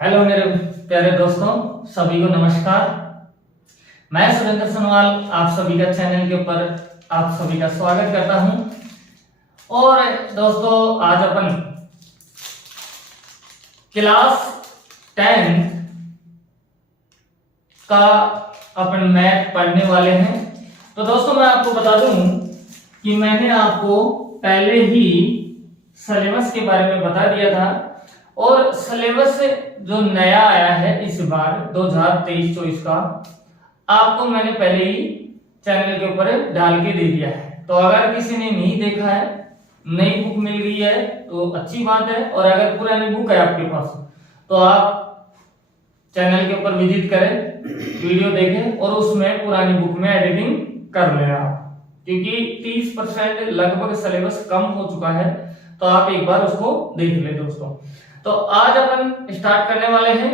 Hello मेरे प्यारे दोस्तों, सभी को नमस्कार। मैं सुरेंद्र सनवाल आप सभी का चैनल के ऊपर आप सभी का स्वागत करता हूं। और दोस्तों, आज अपन क्लास 10 का अपन मैथ पढ़ने वाले हैं। तो दोस्तों, मैं आपको बता दूं कि मैंने आपको पहले ही सिलेबस के बारे में बता दिया था, और सिलेबस जो नया आया है इस बार 2023-24 का आपको मैंने पहले ही चैनल के ऊपर डाल के दे दिया है। तो अगर किसी ने नहीं देखा है, नई बुक मिल गई है तो अच्छी बात है, और अगर पुरानी बुक है आपके पास तो आप चैनल के ऊपर विजिट करें, वीडियो देखें और उसमें पुरानी बुक में एडिटिंग कर लें आप, क्योंकि 30% लगभग सिलेबस कम हो चुका है। तो आप एक बार उसको देख ले दोस्तों। तो आज अपन स्टार्ट करने वाले हैं।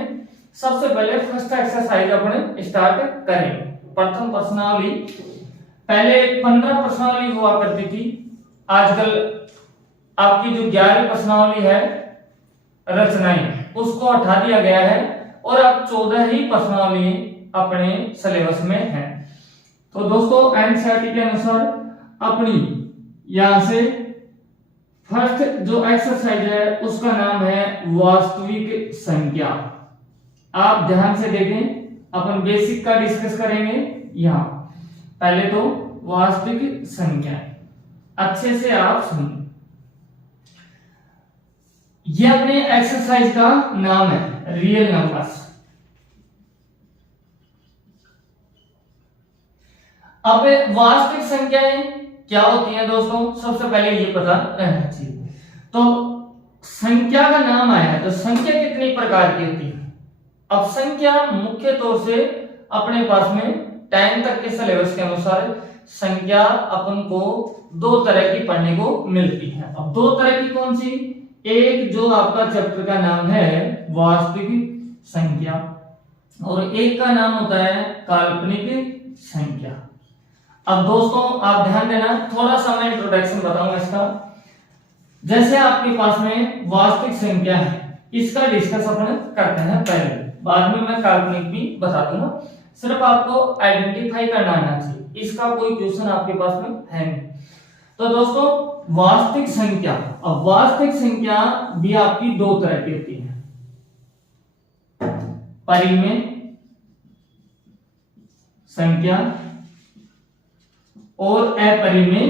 सबसे पहले फर्स्ट एक्सरसाइज अपन स्टार्ट करेंगे। प्रथम प्रश्नावली, पहले 15 प्रश्नावली हुआ करती थी, आजकल आपकी जो 11वीं प्रश्नावली है रचनाएं, उसको हटा दिया गया है और अब 14 ही प्रश्नावली अपने सिलेबस में है। तो दोस्तों, एनसीईआरटी के अनुसार अपनी यहां से फर्स्ट जो एक्सरसाइज है उसका नाम है वास्तविक संख्या। आप ध्यान से देखें, अपन बेसिक का डिस्कस करेंगे। यहां पहले तो वास्तविक संख्या अच्छे से आप सुनिए। यह अपने एक्सरसाइज का नाम है रियल नंबर्स। अब वास्तविक संख्याएं क्या होती है दोस्तों, सबसे पहले ये पता रहना चाहिए। तो संख्या का नाम आया है, तो संख्या कितनी प्रकार की होती है। अब संख्या मुख्य तौर से अपने पास में 10 तक के सिलेबस के अनुसार संख्या अपन को दो तरह की पढ़ने को मिलती है। अब दो तरह की कौन सी, एक जो आपका चैप्टर का नाम है वास्तविक संख्या, और एक का नाम होता है काल्पनिक संख्या। अब दोस्तों आप ध्यान देना, थोड़ा सा मैं इंट्रोडक्शन बताऊंगा इसका। जैसे आपके पास में वास्तविक संख्या है, इसका डिस्कस अपन करते हैं पहले, बाद में मैं काल्पनिक भी बता दूंगा। सिर्फ आपको आइडेंटिफाई करना आना चाहिए, इसका कोई क्वेश्चन आपके पास में है नहीं। तो दोस्तों, वास्तविक संख्या, अब वास्तविक संख्या भी आपकी दो तरह की होती है, परिमेय संख्या और अपरिमेय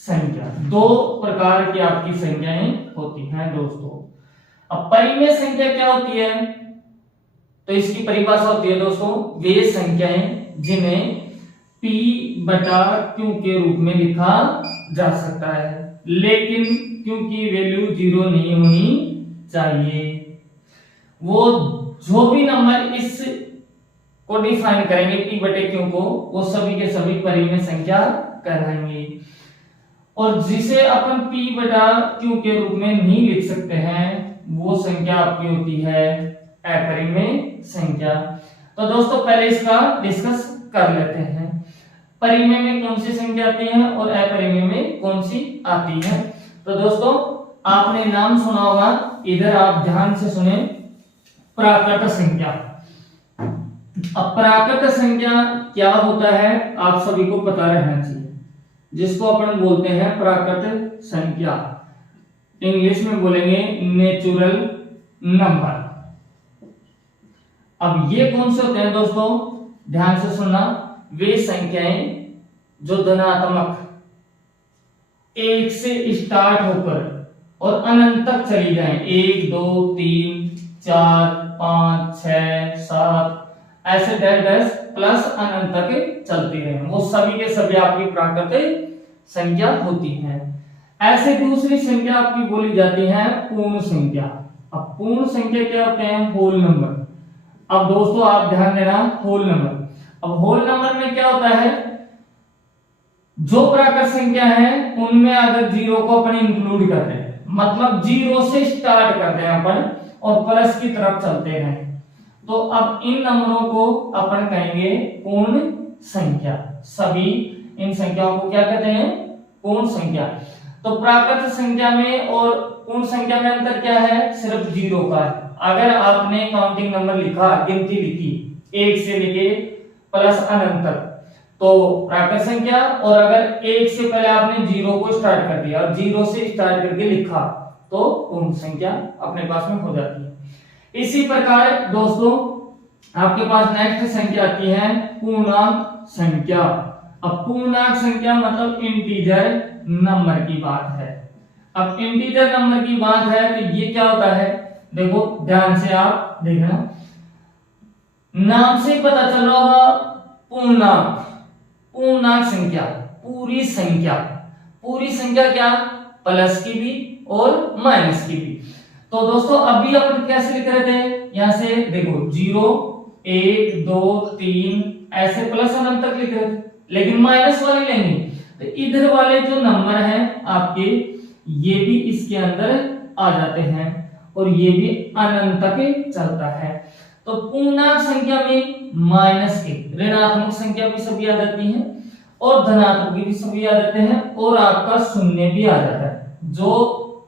संख्या। दो प्रकार की आपकी संख्याएं होती हैं दोस्तों। अब परिमेय संख्या क्या होती है, तो इसकी परिभाषा होती है दोस्तों, वे संख्याएं जिन्हें P बटा Q के रूप में लिखा जा सकता है, लेकिन क्योंकि वैल्यू 0 नहीं होनी चाहिए। वो जो भी नंबर इस को डिफाइन करेंगे P बटे Q को, वो सभी के सभी परिमेय संख्या कहलाएंगे। और जिसे अपन P बटा Q के रूप में नहीं लिख सकते हैं, वो संख्या आपकी होती है अपरिमेय संख्या। तो दोस्तों पहले इसका डिस्कस कर लेते हैं, परिमेय में कौन सी संख्या आती है और अपरिमेय में कौन सी आती है। तो दोस्तों आपने नाम सुना होगा, इधर आप ध्यान से सुने, प्राकृत संख्या। अब प्राकृत संख्या क्या होता है आप सभी को पता रहना चाहिए, जिसको अपन बोलते हैं प्राकृत संख्या, इंग्लिश में बोलेंगे नेचुरल नंबर। अब ये कौन से होते हैं दोस्तों, ध्यान से सुनना, वे संख्याएं जो धनात्मक 1 से स्टार्ट होकर और अनंत तक चली जाएं, 1 2 3 4 5 6 7 ऐसे डैश प्लस अनंत तक चलती रहे, वो सभी के सभी आपकी प्राकृतिक संख्या होती है। ऐसे दूसरी संख्या आपकी बोली जाती है पूर्ण संख्या। अब पूर्ण संख्या क्या होते हैं, होल नंबर। अब दोस्तों आप ध्यान देना, होल नंबर। अब होल नंबर में क्या होता है, जो प्राकृत संख्या है उनमें अगर 0 को अपन इंक्लूड करते हैं, मतलब 0 से स्टार्ट करते हैं अपन और प्लस की तरफ चलते हैं, तो अब इन नंबरों को अपन कहेंगे पूर्ण संख्या। सभी इन संख्याओं को क्या कहते हैं, पूर्ण संख्या। तो प्राकृत संख्या में और पूर्ण संख्या में अंतर क्या है, सिर्फ 0 का है। अगर आपने काउंटिंग नंबर लिखा, गिनती लिखी 1 से लेके प्लस अनंत तक, तो प्राकृत संख्या, और अगर 1 से पहले आपने 0 को स्टार्ट कर दिया और 0 से स्टार्ट करके लिखा तो पूर्ण संख्या अपने पास में हो जाती है। इसी प्रकार दोस्तों आपके पास नेक्स्ट संख्या आती है पूर्णांक संख्या। अब पूर्णांक संख्या मतलब इंटीजर नंबर की बात है। अब इंटीजर नंबर की बात है तो ये क्या होता है, देखो ध्यान से आप देखना, नाम से पता चल रहा होगा पूर्णांक, पूर्णांक संख्या, पूरी संख्या, पूरी संख्या क्या, प्लस की भी और माइनस की भी। तो दोस्तों अभी अपन कैसे लिख रहे थे, यहां से देखो 0 1 2 3 ऐसे प्लस अनंत तक लिख रहे थे, लेकिन माइनस वाले लेंगे तो इधर वाले जो नंबर हैं आपके ये भी इसके अंदर आ जाते हैं और ये भी अनंत तक चलता है। तो पूर्णांक संख्या में माइनस के ऋणात्मक संख्या भी सभी आ जाती हैं और धनात्मक भी सभी आ जाते हैं और आपका शून्य भी आ जाता है, जो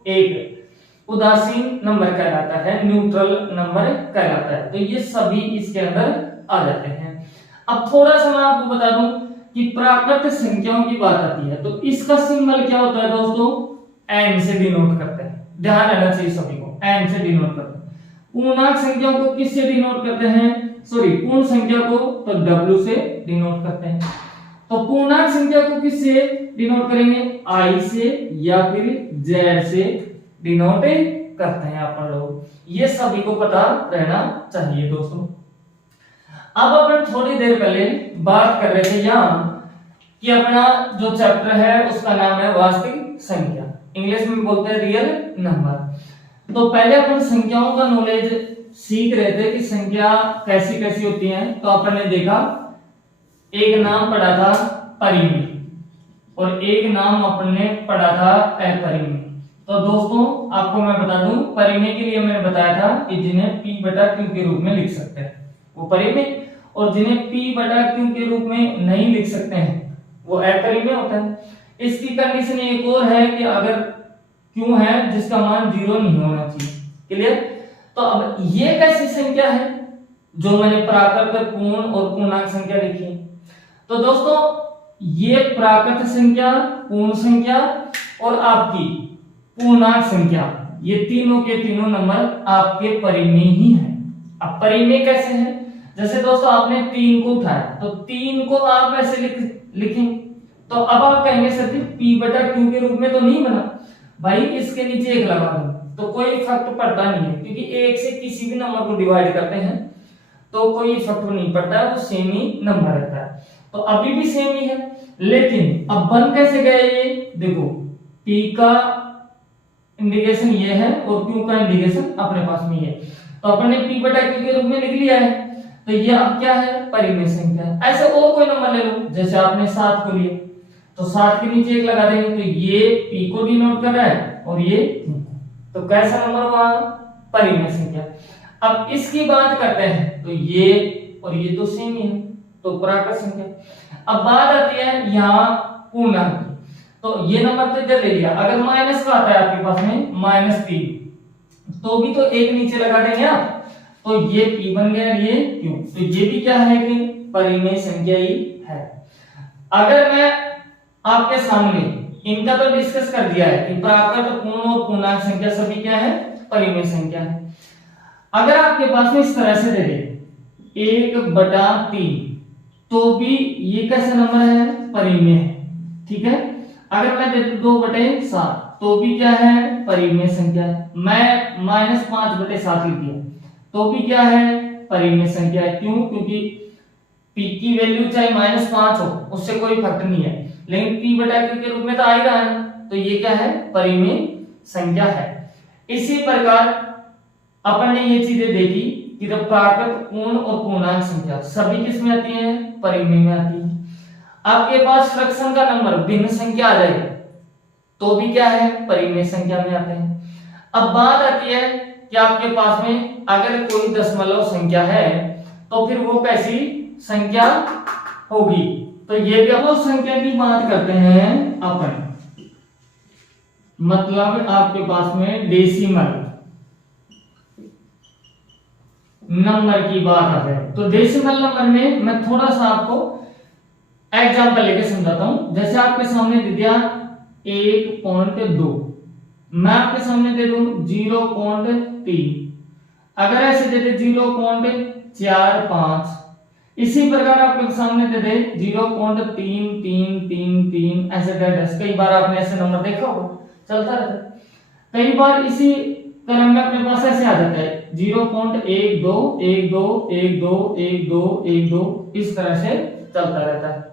एक उदासीन नंबर कहलाता है, न्यूट्रल नंबर कहलाता है। तो ये सभी इसके अंदर आ जाते हैं। अब थोड़ा सा मैं आपको बता दूं कि प्राकृत संख्याओं की बात आती है तो इसका सिंबल क्या होता है दोस्तों, n से डिनोट करते हैं, ध्यान रहना चाहिए सभी को, n से डिनोट करते हैं। पूर्णांक संख्याओं को किससे डिनोट करते हैं, सॉरी पूर्ण संख्या को तो w से डिनोट करते हैं। तो पूर्णांक संख्या को किससे डिनोट करेंगे, i से या फिर z से डिनोट करते हैं अपन लोग, ये सभी को पता रहना चाहिए दोस्तों। अब अपन थोड़ी देर पहले बात कर रहे थे यहाँ कि अपना जो चैप्टर है उसका नाम है वास्तविक संख्या, इंग्लिश में बोलते हैं रियल नंबर। तो पहले अपन संख्याओं का नॉलेज सीख रहे थे कि संख्या कैसी कैसी होती है। तो अपन ने देखा एक नाम पढ़ा था परिमेय और एक नाम अपन ने पढ़ा था अपरिमेय। तो दोस्तों आपको मैं बता दूं, परिमेय के लिए मैंने बताया था कि जिन्हें p बटा q के रूप में लिख सकते हैं वो परिमेय, और जिन्हें p बटा q के रूप में नहीं लिख सकते हैं वो अपरिमेय होता है। इसकी कंडीशन एक और है कि अगर q है जिसका मान 0 नहीं होना चाहिए, क्लियर। तो अब ये कैसी संख्या है जो मैंने प्राकृत, पूर्ण और पूर्णांक संख्या लिखी है। तो दोस्तों ये प्राकृत संख्या, पूर्ण संख्या और आपकी पूर्णांक संख्या, ये तीनों के तीनों नंबर आपके परिमेय ही हैं। अब परिमेय कैसे हैं, जैसे दोस्तों आपने 3 को उठाया तो 3 को आप ऐसे लिखें तो अब आप कहेंगे सर जी p बटा q के रूप में तो नहीं बना, भाई इसके नीचे 1 लगा दो तो कोई फर्क पड़ता नहीं है, क्योंकि 1 से किसी भी नंबर को डिवाइड करते हैं तो कोई फर्क नहीं पड़ता है, वो सेम ही नंबर रहता है। तो अभी भी सेम ही है, लेकिन अब बन कैसे गए ये देखो, p का इंडिकेशन ये है और q का इंडिकेशन अपने पास में है, तो अपन ने p बटा q के रूप में लिख लिया है। तो ये अब क्या है, परिमेय संख्या है। ऐसे और कोई नंबर ले लो, जैसे आपने 7 को लिया तो 7 के नीचे 1 लगा देंगे तो ये p को डिनोट कर रहा है और ये तो कैसा नंबर हुआ, परिमेय संख्या। अब इसकी बात करते हैं तो ये और ये तो सेम ही है, तो प्राकृत संख्या। अब बात आती है यहाँ पूर्णांक, तो ये नंबर तो इधर ले लिया, अगर माइनस का आता है आपके पास में -3 तो भी तो 1 नीचे लगा देंगे आप, तो ये p बन गया, ये q, तो ये भी क्या है कि परिमेय संख्या ही है। अगर मैं आपके सामने इनका तो डिस्कस कर दिया है कि प्राकृत, पूर्ण और पूर्णांक संख्या सभी क्या है, परिमेय संख्या है। अगर आपके पास में इस तरह से दे दे 1/3 तो भी ये कैसा नंबर है, परिमेय है, ठीक है। अगर मैं दे दूं 2/7 तो भी क्या है, परिमेय संख्या है। मैं -5/7 लिख दिया तो भी क्या है, परिमेय संख्या है। क्यों, क्योंकि p की वैल्यू चाहे -5 हो उससे कोई फर्क नहीं है, लेकिन p बटा q के रूप में तो आ ही रहा है, तो ये क्या है, परिमेय संख्या है। इसी प्रकार अपन ने ये चीजें देखी कि जब प्राकृत, पूर्ण और पूर्णांक संख्या सभी किस में आती है, परिमेय में आती है। आपके पास फ्रैक्शन का नंबर भिन्न संख्या आ जाए तो भी क्या है, परिमेय संख्या में आते हैं। अब बात आती है कि आपके पास में अगर कोई दशमलव संख्या है तो फिर वो कैसी संख्या होगी, तो ये भी संख्या की बात करते हैं अपन, मतलब आपके पास में डेसिमल नंबर की बात आ जाए तो डेसिमल नंबर में मैं थोड़ा सा आपको एग्जांपल लेके समझाता हूं। जैसे आपके सामने दे दिया 1.2, मैं आपके सामने दे दूं 0.3, अगर ऐसे दे दे 0.45, इसी प्रकार आपके सामने दे दे 0.3333, ऐसे डैश। कई बार आपने ऐसे नंबर देखा होगा, चलता रहता है। कई बार इसी क्रम में अपने पास ऐसे आ जाता है 0.12 12 12 12 12, इस तरह से चलता रहता है।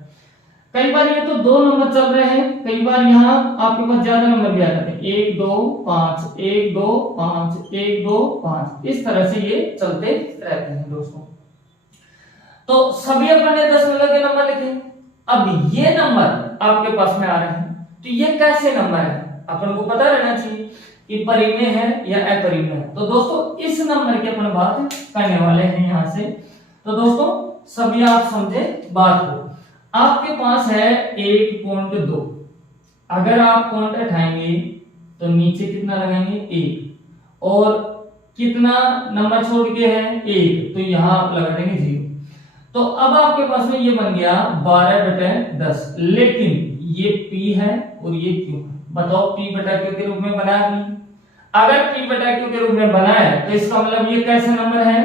कई बार ये तो दो नंबर चल रहे हैं, कई बार यहाँ आपके पास ज्यादा नंबर भी आ जाते हैं 1 2 5 1 2 5 1 2 5, इस तरह से ये चलते रहते हैं दोस्तों। तो सभी अपन ने दशमलव के नंबर लिखे। अब ये नंबर आपके पास में आ रहे हैं, तो ये कैसे नंबर है अपन को पता रहना चाहिए कि परिमेय है या अपरिमेय है। तो दोस्तों इस नंबर की अपन बात करने वाले हैं यहां से। तो दोस्तों सभी आप समझे बात को। आपके पास है 1.2, अगर आप पॉइंट उठाएंगे तो नीचे कितना लगाएंगे 1, और कितना नंबर छोड़ के है 1, तो यहां आप लगा देंगे 0। तो अब आपके पास में ये बन गया 12/10, लेकिन ये p है और ये q है। बताओ p बटा q के रूप में बना है? अगर p बटा q के रूप में बना है तो इसका मतलब ये कैसा नंबर है?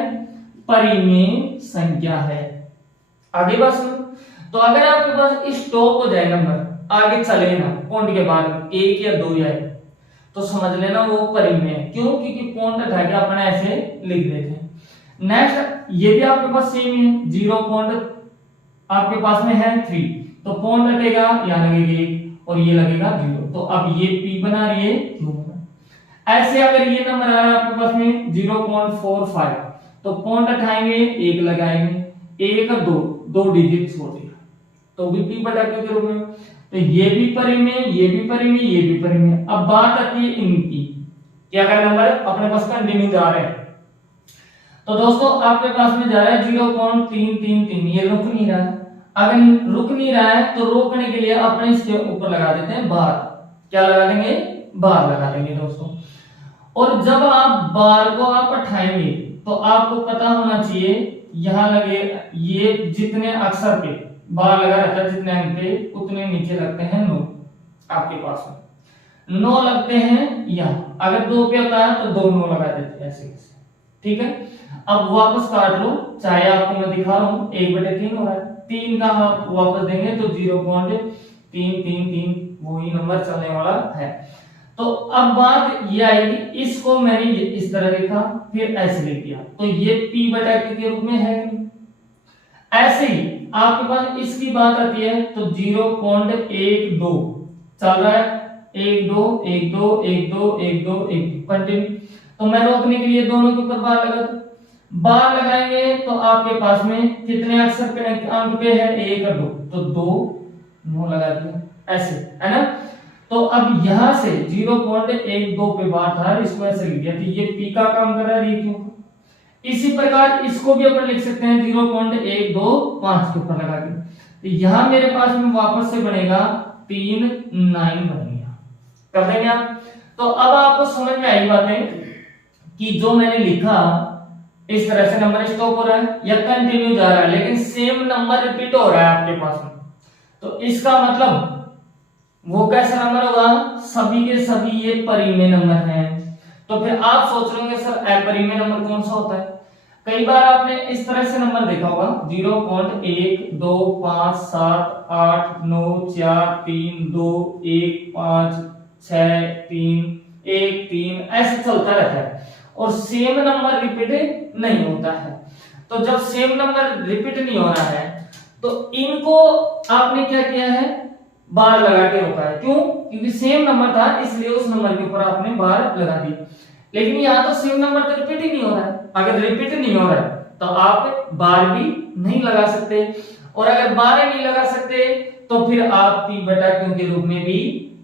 परिमेय संख्या है। आगे बात सुनो। तो अगर आपके पास स्टॉप हो जाए नंबर, आगे चले ना पॉइंट के बाद 1 या 2 आए, तो समझ लेना वो परिमेय है। क्यों? क्योंकि पॉइंट उठा के अपन ऐसे लिख देते हैं। नेक्स्ट ये भी आपके पास सेम ही है, 0 पॉइंट आपके पास में है 3, तो पॉइंट हटेगा यहाँ लगेगा 1 और ये लगेगा 0। तो अब ये p बना रही है q बना। ऐसे अगर ये नंबर आ रहा है आपके पास में 0.45, तो पॉइंट हटाएंगे 1 लगाएंगे, 1 और 2 डिजिट छोड़ दिया, तो भी p बटा q के रूप में। तो ये भी परिमेय, ये भी परिमेय, ये भी परिमेय। अब बात आती है इनकी कि अगर नंबर अपने पास कंटिन्यू जा रहे हैं, तो दोस्तों आपके पास में जा रहा है 0.333, ये रुक नहीं रहा है। अगर रुक नहीं रहा है तो रोकने के लिए अपने इसके ऊपर लगा देते हैं बार। क्या लगा देंगे? बार लगा देंगे दोस्तों। और जब आप बार को आप उठाएंगे तो आपको पता होना चाहिए यहां लगे, ये जितने अक्षर पे बार लगा रहता है, जितने अंक पे, उतने नीचे लगते हैं 9। आपके पास में 9 लगते हैं यहाँ। अगर 2 पे होता है तो 2 9 लगा देते हैं ऐसे ऐसे। ठीक है, अब वापस काट लो, चाहे आपको मैं दिखा रहा हूं 1/3 हो रहा है, 3 का आप वापस देंगे तो 0.333 वही नंबर चलने वाला है। तो अब बात ये आएगी, इसको मैंने इस तरह लिखा, फिर ऐसे लिख दिया, तो ये p बटा q के रूप में है। ऐसे ही आपके पास इसकी बात आती है तो 0.12 चल रहा है, 1 2 1 2 1 2 1 2 1 कंटिन्यू। तो मैं रोकने के लिए दोनों के ऊपर बार लगा दूं। बार लगाएंगे तो आपके पास में कितने अक्षर पे अंक पे है? 1 और 2, तो 2 9 लगा दिया, ऐसे है ना। तो अब यहां से 0.12 पे बार था, इसको ऐसे लिख दिया, तो ये p का काम कर रहा है, ये q। इसी प्रकार इसको भी अपन लिख सकते हैं 0.125 के ऊपर लगा के, तो यहां मेरे पास में वापस से बनेगा 3 9 बन गया। कर देंगे आप। तो अब आपको समझ में आई बातें कि जो मैंने लिखा इस तरह से नंबर स्टॉप हो रहा है या कंटिन्यू जा रहा है, लेकिन सेम नंबर रिपीट हो रहा है आपके पास में, तो इसका मतलब वो कैसा नंबर होगा? सभी के सभी ये परिमेय नंबर हैं। तो फिर आप सोच रहे होंगे सर अपरिमेय नंबर कौन सा होता है? कई बार आपने इस तरह से नंबर देखा होगा 0.1 2 5 7 8 9 4 3 2 1 5 6 3 1 3, ऐसे चलता रहता है और सेम नंबर रिपीट नहीं होता है। तो जब सेम नंबर रिपीट नहीं हो रहा है तो इनको आपने क्या किया है? बार लगा के रोका है। क्यों? क्योंकि सेम नंबर था, इसलिए उस नंबर के ऊपर आपने बार लगा दी। लेकिन यहाँ तो सेम नंबर तो रिपीट ही नहीं हो रहा है। अगर रिपीट नहीं हो रहा है तो आप बार भी नहीं लगा सकते, और अगर बार नहीं लगा सकते तो फिर आप p बटा q के रूप में भी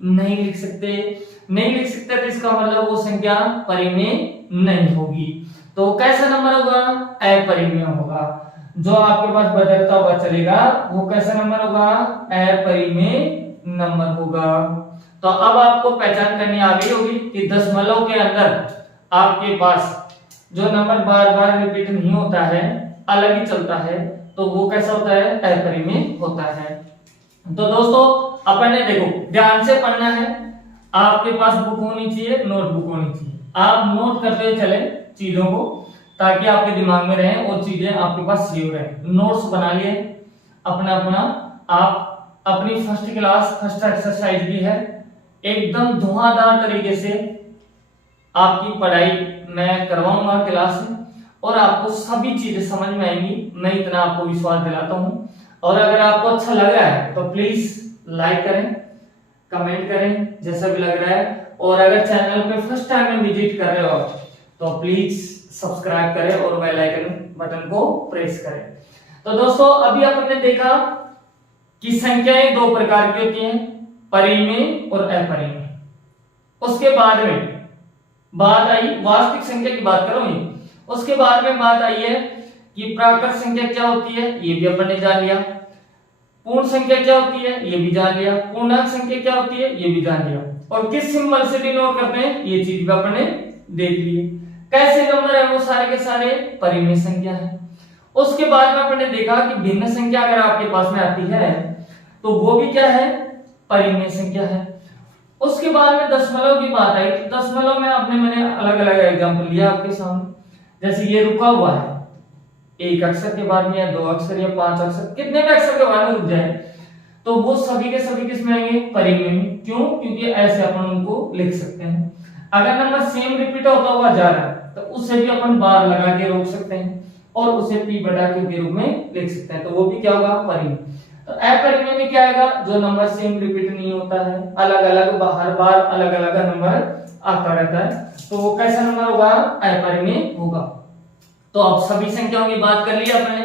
नहीं लिख सकते। नहीं लिख सकते तो इसका मतलब वो संख्या परिमेय नहीं होगी। तो कैसा नंबर होगा? अपरिमेय होगा। जो आपके पास बदलता हुआ चलेगा वो कैसा नंबर होगा? अपरिमेय नंबर होगा। तो अब आपको पहचान करनी आ गई होगी कि दशमलव के अंदर आपके पास जो नंबर बार बार रिपीट नहीं होता है, अलग ही चलता है, तो वो कैसा होता है, अपरिमेय होता है। तो दोस्तों अपन ने देखो ध्यान से पढ़ना है, आपके पास बुक होनी चाहिए, नोटबुक होनी चाहिए, आप नोट करते हुए चले चीजों को, ताकि आपके दिमाग में रहे और चीजें आपके पास सेव रहे। नोट्स बना लिए अपना अपना, आप अपनी फर्स्ट क्लास फर्स्ट एक्सरसाइज भी है, एकदम धुआंधार तरीके से आपकी पढ़ाई मैं करवाऊंगा क्लास में, और आपको सभी चीजें समझ में आएंगी, मैं इतना आपको विश्वास दिलाता हूं। और अगर आपको अच्छा लग रहा है तो प्लीज लाइक करें, कमेंट करें जैसा भी लग रहा है, और अगर चैनल पे फर्स्ट टाइम में विजिट कर रहे हो तो प्लीज सब्सक्राइब करें और बेल आइकन बटन को प्रेस करें। तो दोस्तों अभी आपने देखा कि संख्याएं दो प्रकार की होती हैं, परिमेय और अपरिमेय। उसके बाद में बात आई वास्तविक संख्या की बात करूंगी, उसके बाद में बात आई है कि प्राकृत संख्या क्या होती है, ये भी अपन ने जान लिया। पूर्ण संख्या क्या होती है, ये भी जान लिया। पूर्णांक संख्या क्या होती है, ये भी जान लिया। और किस सिंबल से डिनोट करते हैं, ये चीज भी अपन ने देख ली। कैसे नंबर है वो सारे के सारे परिमेय संख्या है। उसके बाद में अपन ने देखा कि भिन्न संख्या अगर आपके पास में आती है तो वो भी क्या है, परिमेय संख्या है। उसके बाद में दशमलव की बात आई, तो दशमलव में मैंने अलग अलग एग्जांपल लिया आपके सामने, जैसे ये रुका हुआ है, एक अक्षर के बाद में या दो अक्षर या पांच अक्षर, कितने भी अक्षर के बाद में रुक जाए, तो वो सभी के सभी किस में आएंगे, परिमेय में। क्यों, क्योंकि ऐसे अपन उनको लिख सकते हैं। अगर नंबर सेम रिपीट होता हुआ जा रहा है तो उससे भी अपन बार लगा के रोक सकते हैं और उसे पी बटा क्यू के रूप में लिख सकते हैं, तो वो भी क्या होगा, परिमेय। तो अपरिमेय में क्या आएगा, जो नंबर सेम रिपीट नहीं होता है, अलग अलग हर बार अलग अलग नंबर आता रहता है, तो वो कैसा नंबर होगा, अपरिमेय होगा। तो अब सभी संख्याओं की बात कर ली आपने।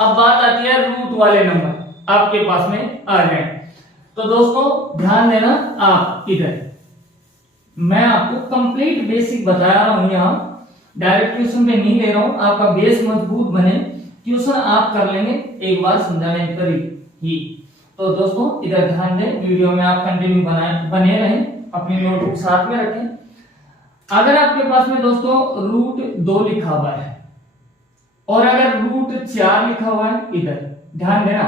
अब बात आती है रूट वाले नंबर आपके पास में आ रहे हैं। तो दोस्तों ध्यान देना, आप इधर मैं आपको कंप्लीट बेसिक बता रहा हूं, यहाँ डायरेक्ट ट्यूशन पे नहीं ले रहा हूं, आपका बेस मजबूत बने, ट्यूशन आप कर लेंगे एक बार समझाने पर ही। तो दोस्तों इधर ध्यान दें, वीडियो में आप कंटिन्यू बने रहें, अपनी नोटबुक साथ में रखें। अगर आपके पास में दोस्तों रूट 2 लिखा हुआ है और अगर रूट 4 लिखा हुआ है, इधर ध्यान देना,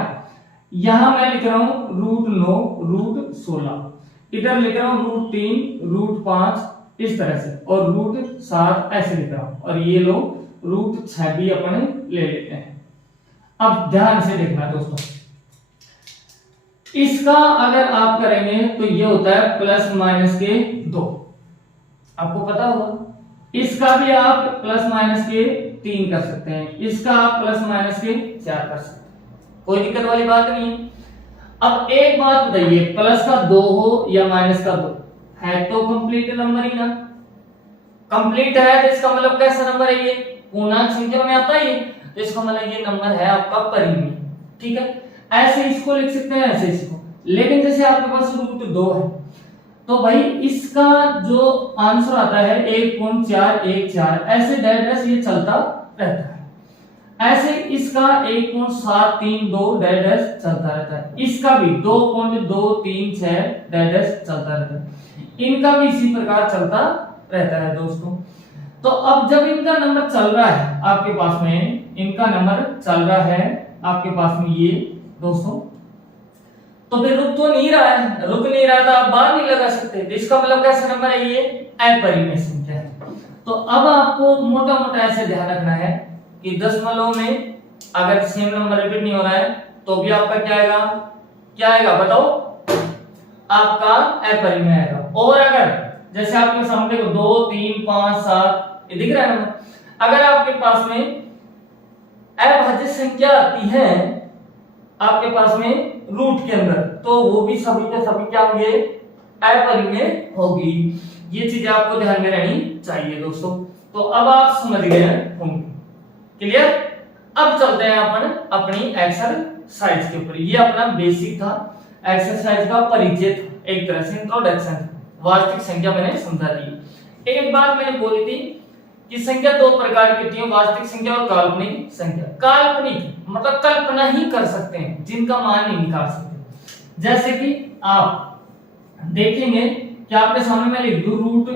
यहां मैं लिख रहा हूं रूट 9 रूट 16, इधर लिख रहा हूं रूट 3 रूट 5 इस तरह से, और रूट 7 ऐसे लिख रहा हूं, और ये लोग रूट 6 भी अपने ले लेते हैं। अब ध्यान से देखना दोस्तों, इसका अगर आप करेंगे तो ये होता है प्लस माइनस के 2, आपको पता होगा। इसका भी आप प्लस माइनस के 3 कर सकते हैं, इसका आप प्लस माइनस के 4 कर सकते हैं, कोई दिक्कत वाली बात नहीं है। अब एक बात बताइए, प्लस का 2 हो या माइनस का 2 है तो कंप्लीट नंबर ही ना, कंप्लीट है तो इसका मतलब कैसा नंबर है, ये पूर्णांक संख्या में आता है ये, तो इसका मतलब ये नंबर है आपका परिमेय। ठीक है, ऐसे इसको लिख सकते हैं, ऐसे इसको। लेकिन जैसे आपके पास रूट 2 है तो भाई इसका जो आंसर आता है 1.414, ऐसे डैश ये चलता रहता है। ऐसे इसका 1.732 डैश चलता रहता है, इसका भी 2.236 डैश चलता रहता है, इनका भी इसी प्रकार चलता रहता है दोस्तों। तो अब जब इनका नंबर चल रहा है आपके पास में, इनका नंबर चल रहा है आपके पास में ये दोस्तों, तो फिर रुक तो नहीं रहा है, रुक नहीं रहा तो आप बार नहीं लगा सकते, तो इसका मतलब कैसा नंबर है, ये अपरिमेय संख्या है। तो अब आपको मोटा मोटा ऐसे ध्यान रखना है कि दशमलव में अगर सेम नंबर रिपीट नहीं हो रहा है तो भी आपका क्या आएगा बताओ, आपका अपरिमेय आएगा। और अगर जैसे आपके सामने को 2 3 5 7 ये दिख रहा है नंबर, अगर आपके पास में अभाज्य संख्या आती है आपके पास में रूट के अंदर, तो वो भी सभी के सभी क्या होंगे, अपरिमेय होगी। ये चीज आपको ध्यान में रहनी चाहिए दोस्तों। तो अब आप समझ गए होंगे, क्लियर। अब चलते हैं अपन अपनी एक्सरसाइज के ऊपर। ये अपना बेसिक था, एक्सरसाइज का परिचय था, एक तरह से इंट्रोडक्शन। वास्तविक संख्या मैंने समझा दी। एक बात मैंने बोली थी कि संख्या दो प्रकार की होती है, वास्तविक संख्या और काल्पनिक संख्या। काल्पनिक मतलब कल्पना ही कर सकते हैं, जिनका मान नहीं निकाल सकते। जैसे कि आप देखेंगे कि आपके सामने मैं लिख दूं रूट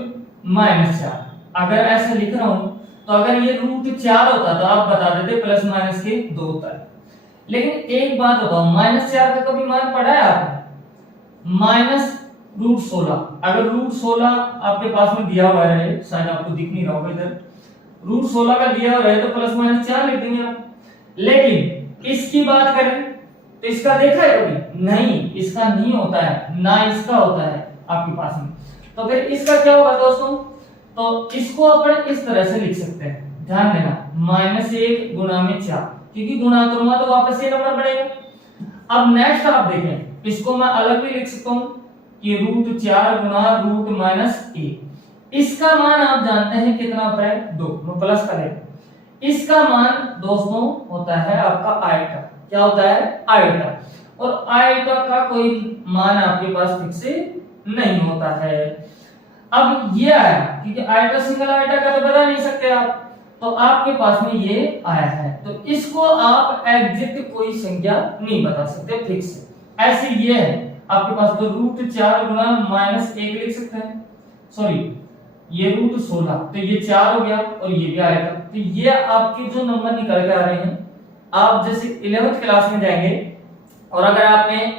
-4, अगर ऐसे लिख रहा हूं तो अगर ये √4 होता तो आप बता देते प्लस माइनस के 2 होता है। लेकिन एक बात बताओ, -4 का कभी मान पढ़ा है आपने? -√16, अगर √16 आपके पास में दिया हुआ है, शायद आपको दिख नहीं रहा होगा इधर, √16 का दिया हुआ है तो प्लस माइनस 4 लिख देंगे आप। लेकिन इसकी बात करें तो इसका देखा है कभी? नहीं, इसका नहीं होता है, ना इसका होता है आपके पास में। तो फिर इसका क्या होगा दोस्तों? तो इसको अपन इस तरह से लिख सकते हैं, ध्यान देना, -1 गुणा में 4, क्योंकि गुणा करूंगा तो वापस ये नंबर बढ़ेगा। अब नेक्स्ट आप देखें, इसको मैं अलग भी लिख सकता हूं कि √4 गुणा √-1। इसका मान आप जानते हैं कितना होता है? 2, मैं प्लस करें। इसका मान दोस्तों होता है आपका आयटा। क्या होता है? आयटा। और आयटा का कोई मान आपके पास फिक्स नहीं होता है। अब ये आया, क्योंकि आयटा सिंगल आयटा का तो बता नहीं सकते आप, तो आपके पास में ये आया है, तो इसको आप एग्जैक्ट कोई संख्या नहीं बता सकते फिक्स। ऐसे ये है आपके पास, तो √4 गुणा -1 लिख सकते हैं, सॉरी ये √16, तो ये 4 हो गया और ये भी आएगा। तो ये आपके जो नंबर निकल के आ रहे हैं, आप जैसे 11th क्लास में जाएंगे और अगर आपने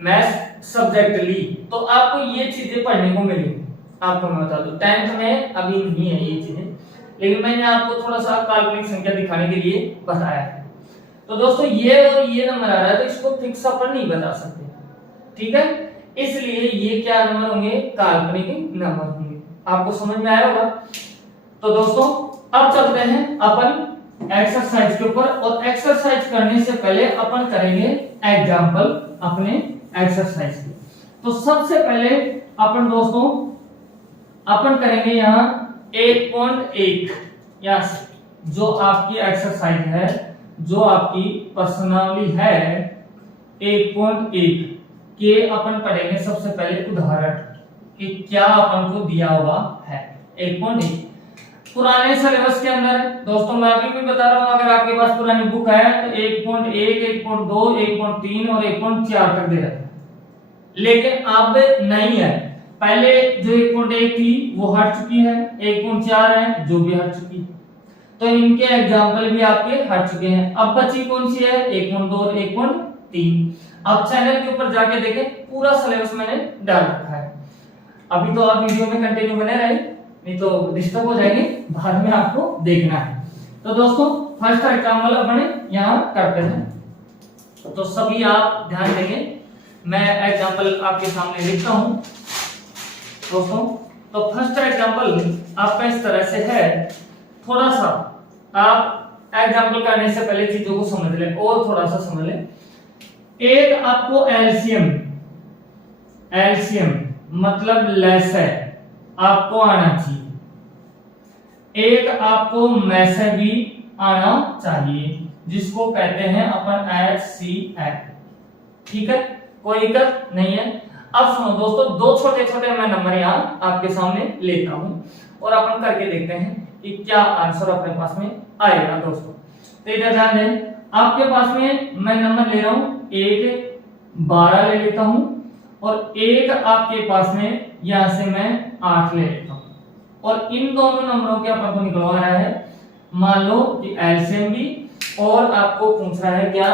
मैथ्स सब्जेक्ट ली तो आपको ये चीजें पढ़ने को मिलेंगी। आपको मैं बता दूं 10th में अभी नहीं है ये चीजें, लेकिन मैंने आपको थोड़ा सा काल्पनिक संख्या दिखाने के लिए बताया है। तो दोस्तों ये और ये नंबर आ रहा है, तो इसको फिक्स अपन नहीं बता सकते, ठीक है? इसलिए ये क्या नंबर होंगे? काल्पनिक नंबर होंगे। आपको समझ में आया होगा? तो दोस्तों अब चलते हैं अपन एक्सरसाइज के ऊपर, और एक्सरसाइज करने से पहले अपन करेंगे एग्जांपल अपने एक्सरसाइज के। तो सबसे पहले अपन दोस्तों अपन करेंगे यहाँ 1.1, यहां से जो आपकी एक्सरसाइज है, जो आपकी प्रश्नावली है 1.1 के अपन पढ़ेंगे सबसे पहले उदाहरण कि क्या अपन को दिया हुआ है। 1.1 पुराने सिलेबस के अंदर दोस्तों, मैं अभी भी बता रहा हूं, अगर आपके पास पुरानी बुक है तो 1.1, 1.2, 1.3 और 1.4 तक दे रखा है, लेकिन अब नहीं है। पहले जो 1.1 थी वो हट चुकी है, 1.4 है जो भी हट चुकी है, तो इनके एग्जाम्पल भी आपके हट चुके हैं। अब बची कौन सी है? 1.2 और 1.3। अब चैनल के ऊपर जाके देखें, पूरा सिलेबस मैंने डाल रखा है। अभी तो आप वीडियो में कंटिन्यू बने रहे, नहीं तो डिस्टर्ब हो जाएंगे, बाद में आपको देखना है। तो दोस्तों फर्स्ट एग्जांपल अपन यहाँ करते हैं, तो सभी आप ध्यान देंगे। मैं एग्जांपल आपके सामने लिखता हूं दोस्तों। तो फर्स्ट एग्जांपल आपका इस तरह से है, थोड़ा सा आप एग्जांपल करने से पहले चीजों को समझ लें और थोड़ा सा समझ लें। एक आपको एलसीएम मतलब लेसर आपको आना चाहिए, एक आपको मैसे भी आना चाहिए, जिसको कहते हैं अपन HCF, ठीक है? कोई दिक्कत नहीं है। अब सुनो दोस्तों, दो छोटे छोटे मैं नंबर यहाँ आपके सामने लेता हूं और अपन करके देखते हैं कि क्या आंसर अपने पास में आएगा दोस्तों। तो इधर ध्यान दें, आपके पास में मैं नंबर ले रहा हूं, एक 12 ले लेता हूं और एक आपके पास में यहां से मैं 8 ले लेता हूं, और इन दोनों नंबरों के अपन को निकलवा रहा है, मान लो कि एलसीएम भी, और आपको पूछ रहा है क्या?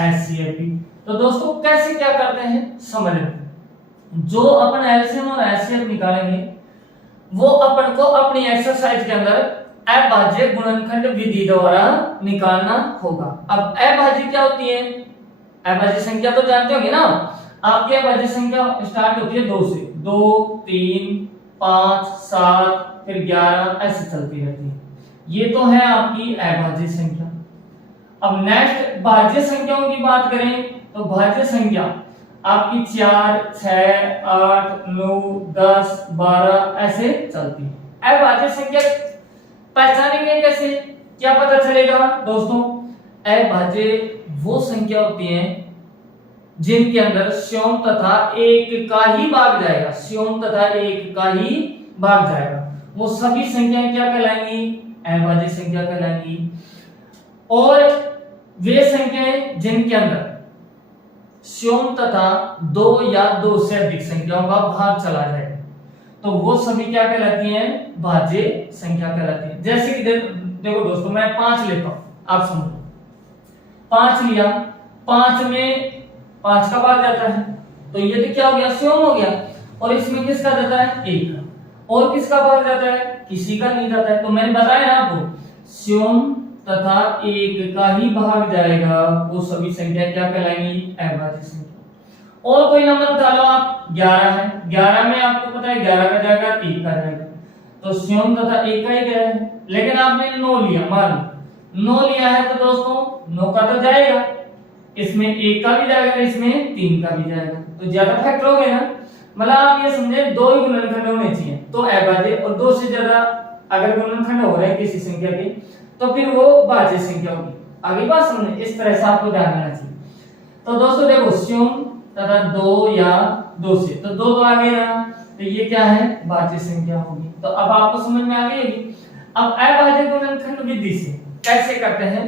एचसीएफ भी। तो दोस्तों कैसे क्या करते हैं समझ लो। जो अपन एलसीएम और एचसीएफ निकालेंगे वो अपन को अपनी एक्सरसाइज के अंदर अभाज्य गुणनखंड विधि द्वारा निकालना होगा। अब अभाज्य क्या होती है? अभाज्य संख्या तो जानते होंगे ना, आपकी अभाज्य संख्या स्टार्ट होती है 2 से, 2, 3, 5, 7 फिर 11 ऐसे चलती रहती है। ये तो है आपकी अभाज्य संख्या। अब नेक्स्ट भाज्य संख्याओं की बात करें तो भाज्य संख्या आपकी 4, 6, 8, 9, 10, 12 ऐसे चलती है। अभाज्य संख्या पहचानेंगे कैसे, क्या पता चलेगा दोस्तों? अभाज्य वो संख्या होती है जिनके अंदर स्योम तथा एक का ही भाग जाएगा, स्योम तथा एक का ही भाग जाएगा, वो सभी संख्याएं क्या कहलाएंगी? अभाज्य संख्या कहलाएंगी। और वे संख्याएं जिनके अंदर स्योम तथा 2 या 2 से अधिक संख्याओं का भाग चला जाए तो वो सभी क्या कहलाती हैं, भाज्य संख्या कहलाती है। जैसे कि देखो दोस्तों, मैं 5 लेता हूं, आप समझो 5 लिया, 5 में 5 का भाग जाता है, तो ये तो क्या हो गया, स्योम हो गया। और इसमें किसका जाता है, 1 का। और किसका भाग जाता है, किसी का नहीं जाता है। तो मैंने बताया ना आपको, स्योम तथा 1 का ही भाग जाएगा, वो सभी संख्या क्या कहलाएंगी, अभाज्य संख्या। और कोई नंबर उठा लो आप, 11 है, 11 में आपको पता है 11 का जाएगा, 1 का जाएगा, तो स्योम तथा 1 का ही गया है। लेकिन आपने 9 लिया, मान 9 लिया है, तो दोस्तों 9 का तो जाएगा, इसमें 1 का भी जाएगा, इसमें 3 का भी जाएगा, तो ज्यादा फैक्टर हो गए ना। मतलब आप ये समझे, 2 ही गुणनखंड होने चाहिए तो अभाज्य, और 2 से ज्यादा अगर गुणनखंड हो रहे हैं किसी संख्या के, तो फिर वो भाज्य संख्या होगी। आगे बात समझे, इस तरह से आपको ध्यान रखना चाहिए। तो दोस्तों देखो, स्योम तथा 2 या 2 से, तो 2 तो आगे रहा, तो ये क्या है, भाज्य संख्या होगी। तो अब आपको समझ में आ गई होगी। अब अभाज्य गुणनखंड विधि से कैसे करते हैं,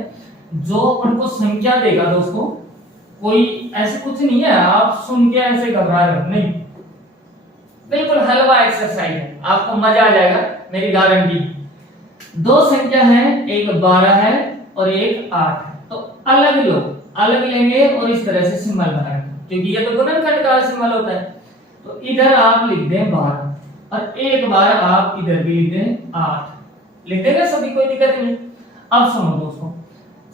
जो अपन को संख्या देगा दोस्तों, कोई ऐसे कुछ नहीं है आप सुन के ऐसे घबरा रहे हो, नहीं, बिल्कुल हलवा एक्सरसाइज है, आपको मजा आ जाएगा, मेरी गारंटी। 2 संख्या है, एक 12 है और एक 8 है, तो अलग लो, अलग लेंगे और इस तरह से सिंबल बनाएंगे, क्योंकि ये तो गुणनखंड का सिंबल होता है। तो इधर आप लिख दें 12 और एक बार आप इधर भी लिख दें 8, लिख देंगे सभी, कोई दिक्कत नहीं। अब सुनो दोस्तों,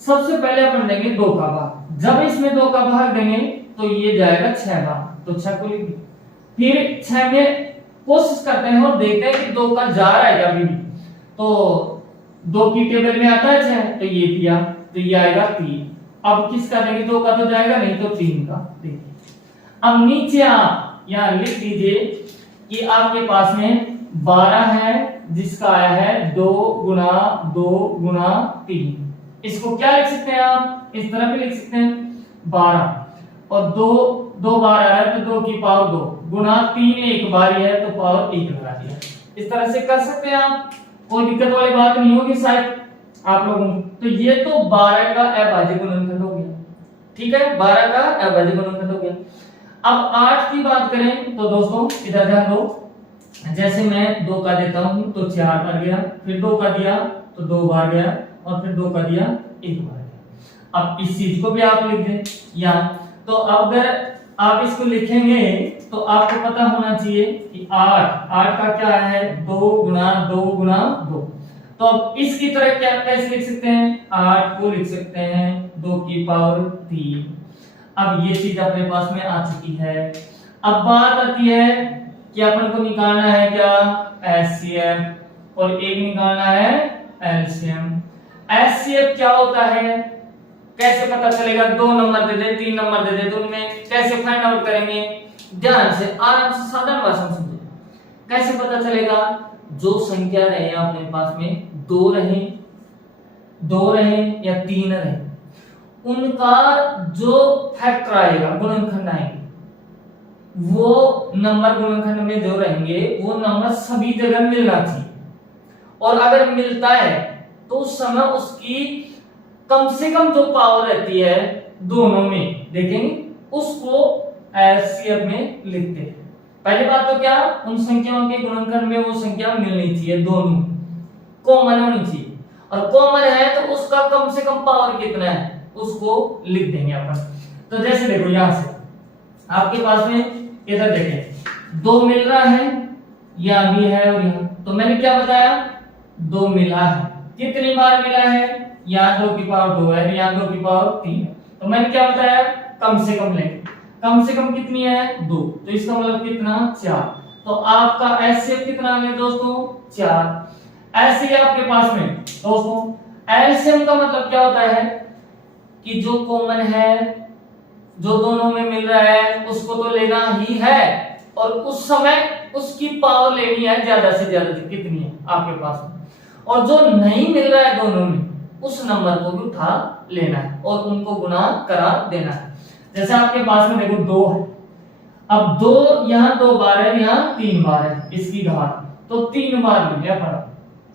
सबसे पहले अपन लेंगे 2 का भाग। जब इसमें 2 का भाग देंगे तो ये जाएगा 6 बार, तो 6 को लिख दिया। फिर 6 में कोशिश करते हैं और देखते हैं कि 2 का जा रहा है अभी भी, तो 2 की टेबल में आता है 6, तो ये दिया, तो ये आएगा 3। अब किसका देंगे, 2 का तो जाएगा नहीं, तो 3 का देखिए। अब नीचे आप यहां लिख दीजिए कि आपके पास में 12 है, जिसका आया है 2 गुना 2 गुना 3। इसको क्या लिख सकते हैं आप, इस तरह भी लिख सकते हैं 12, और 2 बार आ रहा है, तो 2 की पावर 2 गुना 3 एक बार है, तो पावर 1 लगा दिया। इस तरह से कर सकते हैं आप, कोई दिक्कत वाली बात नहीं होगी शायद आप लोगों को। तो ये तो 12 का अभाज्य गुणनखंड हो गया, ठीक है, 12 का अभाज्य गुणनखंड हो गया। अब 8 की बात करें तो दोस्तों इधर ध्यान दो, जैसे मैं 2 का देता हूं तो 4 बार गया, फिर 2 का दिया तो 2 बार गया, और फिर 2 का दिया 1 बार गया। अब इस चीज को भी आप लिख दें यहां, तो अगर आप इसको लिखेंगे तो आपको पता होना चाहिए कि 8 का क्या है, 2 गुना 2 गुना 2। तो अब इसकी तरह क्या कैसे लिख सकते हैं, 8 को लिख सकते हैं 2 की पावर 3। अब ये चीज अपने पास में आ चुकी है। अब बात आती है कि अपन को निकालना है क्या, एचसीएफ, और एक निकालना है एलसीएम। एचसीएफ क्या होता है, कैसे पता चलेगा, 2 नंबर दे दे, 3 नंबर दे दे, तो उनमें कैसे फाइंड आउट करेंगे, ध्यान से आराम से साधारण भाषा में समझिए। कैसे पता चलेगा, जो संख्या रहे अपने पास में 2 रहे या 3 रहे, उनका जो फैक्टर आएगा, गुणनखंड आएंगे, वो नंबर गुणनखंड में जो रहेंगे वो नंबर सभी जगह मिलना चाहिए। और अगर मिलता है तो उस समय उसकी कम से कम जो पावर रहती है दोनों में, देखेंगे उसको एलसीएम में लिखते हैं। पहली बात तो क्या, उन संख्याओं के गुणनखंड में वो संख्या मिलनी चाहिए, दोनों कॉमन होनी चाहिए, और कॉमन है तो उसका कम से कम पावर कितना है उसको लिख देंगे अपन। तो जैसे देखो यहां से आपके पास में इधर देखें 2 मिल रहा है, यहां भी है और यहां, तो मैंने क्या बताया, 2 मिला है, कितनी बार मिला है, यहाँ 2 की पावर 2 है, यहाँ 2 की पावर 3 है, तो मैंने क्या बताया, कम से कम लेंगे, कम से कम कितनी है 2, तो इसका मतलब कितना 4। तो आपका एचसीएफ कितना आ गया दोस्तों 4। ऐसे ही आपके पास में दोस्तों एलसीएम का मतलब क्या होता है कि जो कॉमन है, जो दोनों में मिल रहा है उसको तो लेना ही है, और उस समय उसकी पावर लेनी है ज्यादा से ज्यादा, कितनी है आपके पास में, और जो नहीं मिल रहा है दोनों में उस नंबर को भी उठा लेना है और उनको गुना करा देना है। जैसे आपके पास में देखो 2 है, अब 2 यहाँ 2 बार है, यहाँ 3 बार है, इसकी घात तो 3 बार मिल गया फर्क,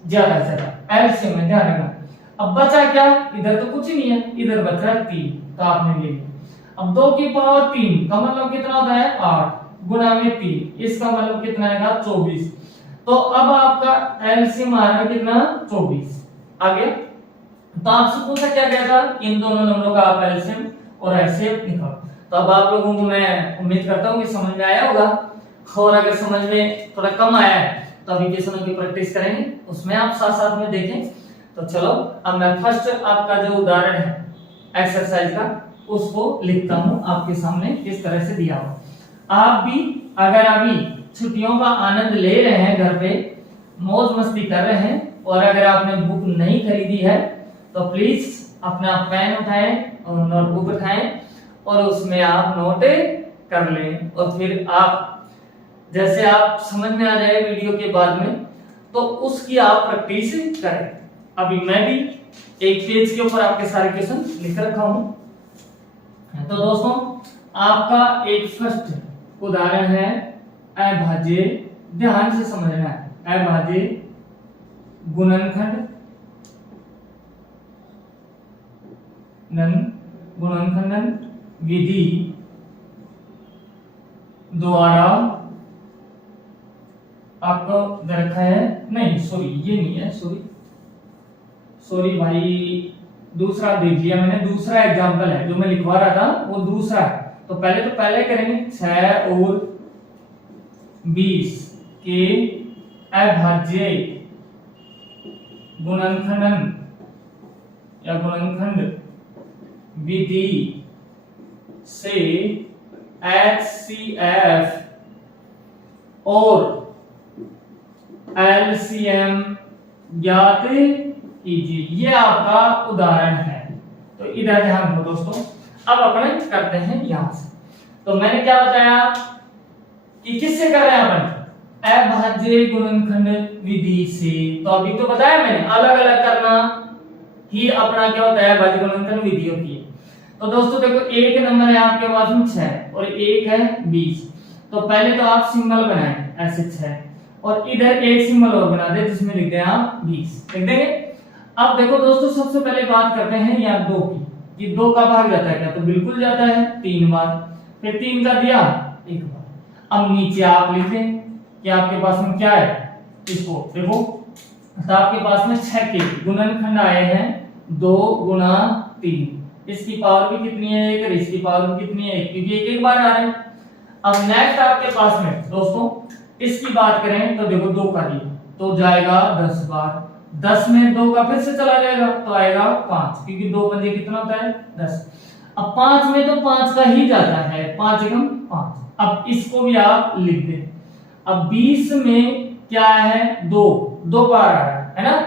ज्यादा से ज्यादा एलसीएम में ध्यान रखना। अब बचा क्या, इधर तो कुछ ही नहीं है, इधर बचा 3, तो आपने ले लिया। अब 2 की पावर 3 का मतलब कितना होता है 8, गुणा में 3, इसका मतलब कितना आएगा 24। तो अब आपका एलसीएम आ रहा है कितना 24 आ गया। तो आपसे पूछा क्या गया था, इन दोनों नंबरों का आप एलसीएम और एचसीएफ निकालो। तो अब आप लोगों को मैं उम्मीद करता हूं कि समझ में आया होगा, और अगर समझ में थोड़ा कम आया है तो अभी क्वेश्चनों की प्रैक्टिस करेंगे, उसमें आप साथ साथ में देखें। तो चलो अब मैं फर्स्ट आपका जो उदाहरण है एक्सरसाइज का उसको लिखता हूं आपके सामने, किस तरह से दिया हो। आप भी अगर अभी छुट्टियों का आनंद ले रहे हैं, घर पे मौज मस्ती कर रहे हैं, और अगर आपने बुक नहीं खरीदी है तो प्लीज अपना पेन उठाएं और नोटबुक उठाएं और उसमें आप नोट कर लें, और फिर आप जैसे आप समझ में आ जाए वीडियो के बाद में तो उसकी आप प्रैक्टिस करें। अभी मैं भी एक पेज के ऊपर आपके सारे क्वेश्चन लिख रखा हूं। तो दोस्तों आपका एक फर्स्ट उदाहरण है अभाज्य, ध्यान से समझना है। अभाज्य गुणनखंडन विधि द्वारा आपको रखा है, नहीं सॉरी ये नहीं है, सॉरी भाई, दूसरा देख लिया मैंने, दूसरा एग्जांपल है जो मैं लिखवा रहा था वो दूसरा है। तो पहले करेंगे 6 और 20 के अभाज्य गुणनखंडन या गुणनखंड विधि से HCF और LCM ज्ञात कीजिए। ये आपका उदाहरण है। तो इधर ध्यान दो दोस्तों, अब अपन करते हैं यहां से। तो मैंने क्या बताया कि किससे कर रहे हैं अपन, अभाज्य गुणनखंड विधि से। तो अभी तो बताया मैंने, अलग अलग करना ही अपना क्या होता है, अभाज्य गुणनखंड विधि होती है। तो दोस्तों देखो, एक नंबर है आपके पास में 6 और एक है 20। तो पहले तो आप सिंबल बनाएं ऐसे 6, और इधर एक सिंबल और बना दे जिसमें लिख दें आप 20, लिख देंगे। अब देखो दोस्तों, सबसे पहले बात करते हैं यहाँ 2 की, कि 2 का भाग जाता है क्या, तो बिल्कुल जाता है 3 बार, फिर 3 का दिया 1 बार। अब नीचे आप लिख दें कि आपके पास में क्या है, इसको देखो, तो आपके पास में 6 के गुणनखंड आए हैं 2 गुणा 3, इसकी पावर भी कितनी है 1, और इसकी पावर भी कितनी है 1, क्योंकि एक बार आ रहे हैं। अब नेक्स्ट आपके पास में दोस्तों इसकी बात करें तो देखो 2 का दिया तो जाएगा 10 बार, 10 में 2 का फिर से चला जाएगा तो आएगा 5, क्योंकि 2 पंजे कितना होता है 10। अब 5 में तो 5 का ही जाता है, 5 एकम 5। अब इसको भी आप लिख दें। अब 20 में क्या है 2 बार आ रहा है ना,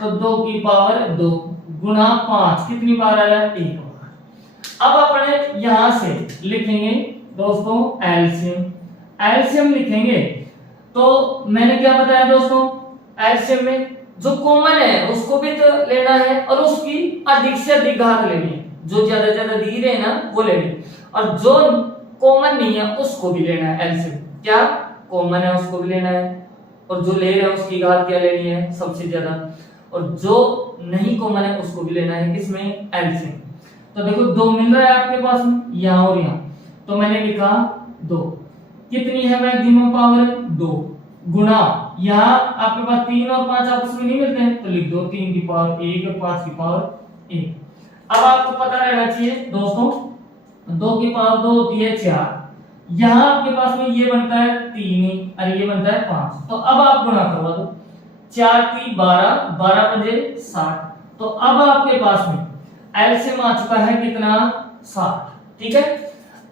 तो 2 की पावर 2 गुना 5 कितनी बार आ रहा है 1 बार। अब अपने यहां से लिखेंगे दोस्तों एलसीएम लिखेंगे। तो मैंने क्या बताया दोस्तों, एलसीएम में जो कॉमन है उसको भी तो लेना है, और उसकी अधिक से अधिक घात लेनी है, जो ज्यादा ज्यादा दी रहे ना वो लेनी, और जो कॉमन नहीं है उसको भी लेना है। एलसीएम क्या कॉमन है उसको भी लेना है, और जो ले रहे हैं उसकी घात क्या लेनी है सबसे ज्यादा, और जो नहीं कॉमन है उसको भी लेना है किसमें, एलसीएम। तो देखो 2 मिल रहा है आपके पास में यहाँ और यहाँ, तो मैंने लिखा 2, कितनी है मैक्सिमम पावर 2, गुणा यहाँ आपके पास 3 और 5 आपस में नहीं मिलते हैं तो लिख दो 3 की पावर 1 और 5 की पावर 1। अब आपको पता रहना चाहिए दोस्तों 2 की पावर 2 होती है 4, यहाँ आपके पास में ये बनता है 3 और ये बनता है 5। तो अब आप गुणा करवा दो, 4 की 12, 12 पंजे 60। तो अब आपके पास में एलसीएम आ चुका है कितना 60। ठीक है,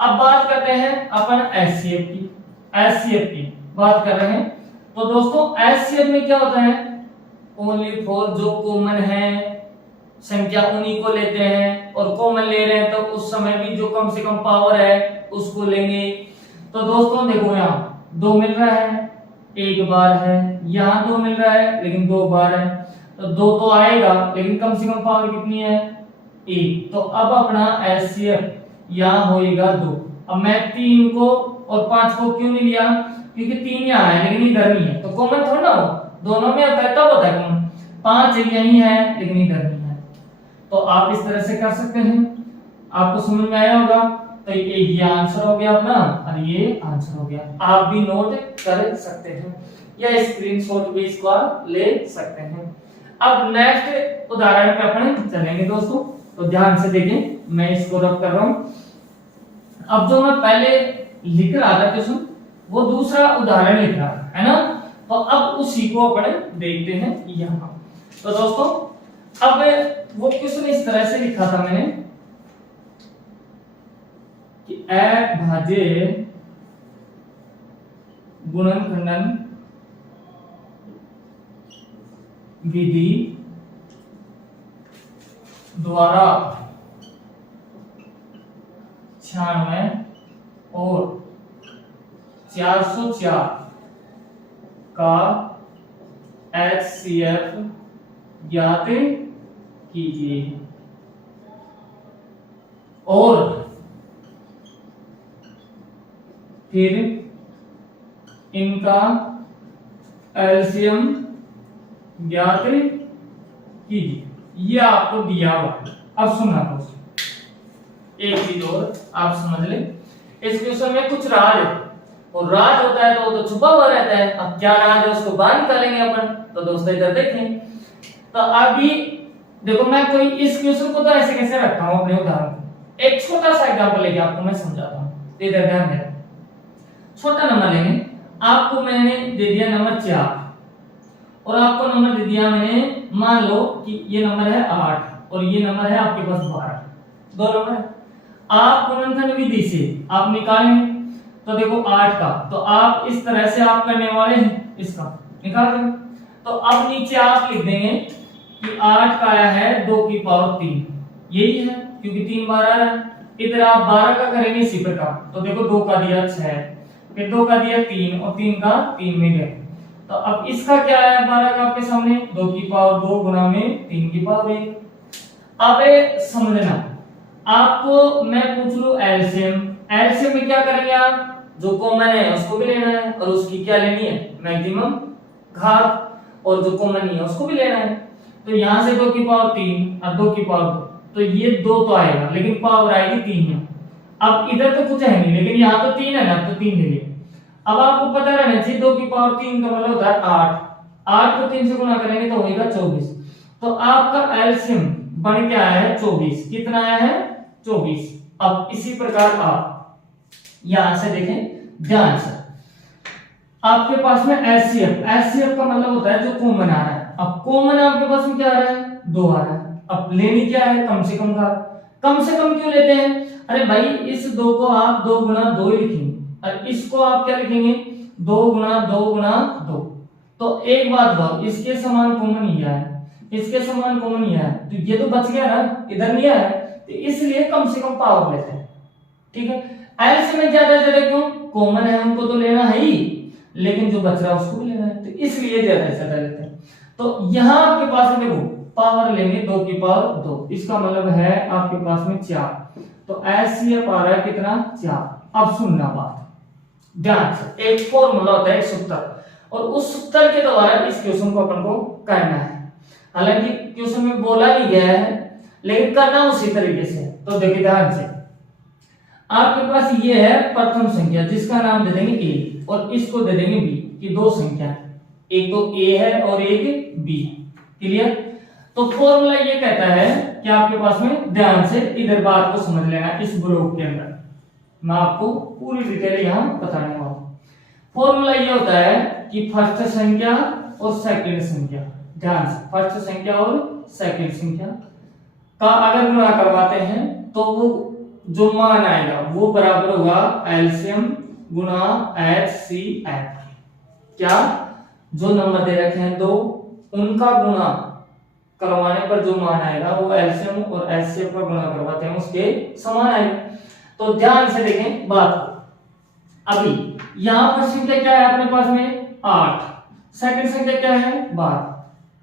अब बात करते हैं अपन एचसीएफ की बात कर रहे हैं। तो दोस्तों एचसीएफ में क्या होता है, ओनली फॉर जो कॉमन है संख्या उन्हीं को लेते हैं, और कॉमन ले रहे हैं तो उस समय भी जो कम से कम पावर है उसको लेंगे। तो दोस्तों देखो यहाँ 2 मिल रहा है 1 बार है, यहाँ 2 मिल रहा है लेकिन 2 बार है, तो 2 तो आएगा लेकिन कम से कम पावर कितनी है 1। तो अब अपना एचसीएफ यहाँ होएगा 2। अब मैं 3 को और 5 को क्यों नहीं लिया, क्योंकि 3 यहाँ है लेकिन इधर नहीं है, तो कॉमन थोड़ा ना हो, दोनों में होता है तब होता है कॉमन। 5 यही है लेकिन इधर नहीं है। तो आप इस तरह से कर सकते हैं, आपको समझ में आया होगा। तो ये आंसर हो गया अपना और ये आंसर हो गया। आप भी नोट कर सकते हैं या स्क्रीनशॉट भी इसको आप ले सकते हैं। अब नेक्स्ट उदाहरण पे अपन चलेंगे दोस्तों, तो ध्यान से देखें, मैं इसको रब कर रहा हूं। अब जो मैं पहले लिख रहा था क्वेश्चन वो दूसरा उदाहरण लिख रहा था, है ना, तो अब उसी को अपन देखते हैं यहाँ। तो दोस्तों अब वो क्वेश्चन इस तरह से लिखा था मैंने कि अभाज्य गुणनखंडन विधि द्वारा 96 और 404 का HCF ज्ञात कीजिए और फिर इनका एलसीएम ज्ञात कीजिए। ये आपको दिया हुआ। अब सुनना दोस्तों, एक चीज और आप समझ ले, इस क्वेश्चन में कुछ राज है, और राज होता है तो वो तो छुपा हुआ रहता है। अब क्या राज है उसको बाहर निकालेंगे अपन। तो दोस्तों इधर देखें, तो अभी देखो मैं कोई इस क्वेश्चन को तो ऐसे कैसे रखता हूं अपने उदाहरण को। एक छोटा सा एग्जांपल लेके आपको मैं समझाता हूं, इधर ध्यान देना। छोटा नंबर लेंगे, आपको मैंने दे दिया नंबर 4 और आपको नंबर दे दिया मैंने, मान लो कि ये नंबर है 8 और ये नंबर है आपके पास 12, दो नंबर। आप गुणनखंड विधि से आप निकालेंगे, तो देखो 8 का तो आप इस तरह से आप करने वाले हैं, इसका निकाल देंगे। तो अब नीचे आप लिख देंगे कि 8 का आया है 2 की पावर 3, यही है क्योंकि 3 बार आ रहा है। इधर आप 12 का करेंगे इसी प्रकार, तो देखो 2 का दिया 6, फिर 2 का दिया 3 और 3 का 3 में गए। तो अब इसका क्या आया 12 का आपके सामने, 2 की पावर 2 गुना में 3 की पावर 1। अब समझना, आपको मैं पूछ लूं एलसीएम, एलसीएम में क्या करेंगे आप, जो कॉमन है उसको भी लेना है और उसकी क्या लेनी है, मैक्सिमम घात, और जो कॉमन नहीं है उसको भी लेना है। तो यहां से 2 की पावर 3 और 2 की पावर 2, तो ये 2 तो आएगा लेकिन पावर आएगी 3 है। अब इधर तो कुछ है नहीं लेकिन यहाँ तो 3 है ना, तो 3 ले लिया। अब आपको पता रहना चाहिए 2 की पावर 3 का मतलब होता है 8, 8 को 3 से गुणा करेंगे तो होगा 24। तो आपका एलसीएम बन के आया है 24, कितना आया है 24। अब इसी प्रकार आप यहां से देखें ध्यान से, आपके पास में एचसीएफ, एचसीएफ का मतलब होता है जो कॉमन आ रहा है। अब कॉमन आपके पास में क्या आ रहा है, 2 आ रहा है। अब लेनी क्या है, कम से कम का। कम से कम क्यों लेते हैं, अरे भाई इस 2 को आप 2 गुना 2 ही लिखेंगे और इसको आप क्या लिखेंगे 2 गुना 2 गुना 2। तो एक बात बताओ, इसके समान कॉमन ही है, इसके समान कॉमन ही है, तो ये तो बच गया ना, इधर नहीं आया, तो इसलिए कम से कम पावर लेते हैं। ठीक है, एल्स में ज्यादा क्यों, कॉमन है उनको तो लेना है ही, लेकिन जो बच रहा है उसको भी लेना है, तो इसलिए ज्यादा लेते हैं। तो यहां आपके पास में देखो पावर लेंगे 2 की पावर 2, इसका मतलब है आपके पास में 4, तो एचसीएफ आ रहा है कितना 4। अब सुनना बात ध्यान से, एक फॉर्मूला होता है, एक सूत्र, और उस सूत्र के द्वारा इस क्वेश्चन को अपन को करना है। हालांकि क्वेश्चन में बोला नहीं गया है लेकिन करना उसी तरीके से। तो देखिए ध्यान से, आपके पास ये है प्रथम संख्या जिसका नाम दे देंगे ए और इसको दे देंगे बी की दो संख्या, एक तो ए है और एक बी। क्लियर? तो फॉर्मूला ये कहता है कि आपके पास में ध्यान से इधर बात को समझ लेना, इस ब्लॉक के अंदर मैं आपको पूरी डिटेल यहां बताने वाला हूं। फॉर्मूला ये होता है कि फर्स्ट संख्या और सेकंड संख्या, ध्यान से फर्स्ट संख्या और सेकंड संख्या का अगर गुणा करवाते हैं तो वो जो मान आएगा वो बराबर होगा एलसीएम गुणा एचसीएफ। क्या, जो नंबर दे रखे हैं दो उनका गुणा करवाने पर जो मान आएगा वो एलसीएम और एचसीएफ का गुणा करवाते हैं उसके समान आएगा। तो ध्यान से देखें बात को, अभी यहां पर संख्या क्या है अपने पास में 8, सेकंड संख्या क्या है 12।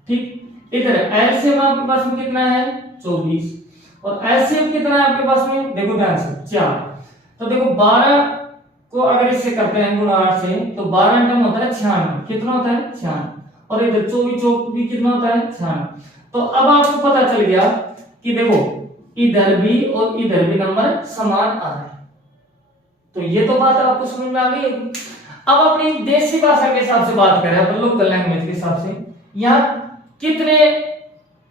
ठीक, इधर एलसीएम आपके पास में कितना है 24 और एचसीएफ कितना है आपके पास में, देखो ध्यान से 4। तो देखो 12 को अगर इससे करते हैं गुणा 8 से तो 12 टर्म होता है 96, कितना होता है 96, और इधर 24 भी कितना होता है 96। तो अब आपको पता चल गया कि देखो इधर भी और इधर भी नंबर समान आ रहे हैं। तो ये तो बात आपको समझ में आ गई। अब अपनी देसी भाषा के हिसाब से बात करें, अपन लोकल लैंग्वेज के हिसाब से, यहाँ कितने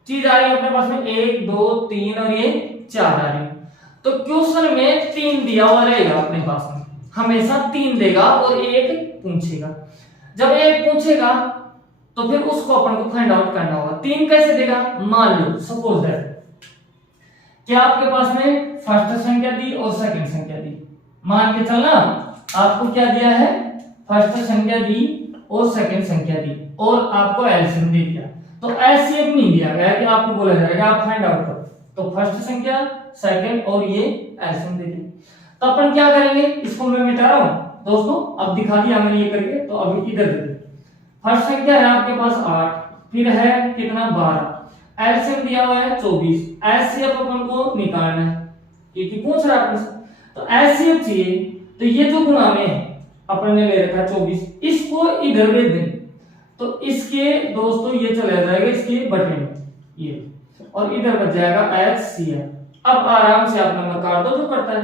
चीज आ रही है अपने पास में, 1 2 3 और ये 4 आ रही है। तो क्वेश्चन में 3 दिया हुआ रहेगा अपने पास में, हमेशा 3 देगा और 1 पूछेगा। जब 1 पूछेगा तो फिर उसको अपन को फाइंड आउट करना होगा। 3 कैसे देगा, मान लो सपोज दैट कि आपके पास में फर्स्ट संख्या दी और सेकंड संख्या दी, मान के चलना आपको क्या दिया है, फर्स्ट संख्या दी और सेकंड संख्या दी और आपको एलसीएम दे दिया। तो एलसीएम नहीं दिया गया कि आपको बोला जाएगा आप फाइंड आउट करो, तो फर्स्ट संख्या सेकंड और ये एलसीएम दे दी। तो अपन क्या करेंगे, इसको मैं मिटा रहा हूं दोस्तों, अब दिखा दिया मैंने ये करके, तो अभी इधर दे। फर्स्ट संख्या है आपके पास 8, फिर है कितना 12, एलसीएम दिया हुआ है 24, एलसीएम अपन को निकालना है क्योंकि पूछ रहा है आपसे, तो एलसीएम चाहिए। तो ये जो गुणा में अपन ने ले रखा है 24, इसको इधर भेज दें तो इसके दोस्तों ये चला जाएगा इसके बटे में ये, और इधर बच जाएगा एचसीएफ। अब आराम से आप नंबर काट दो जो करता है,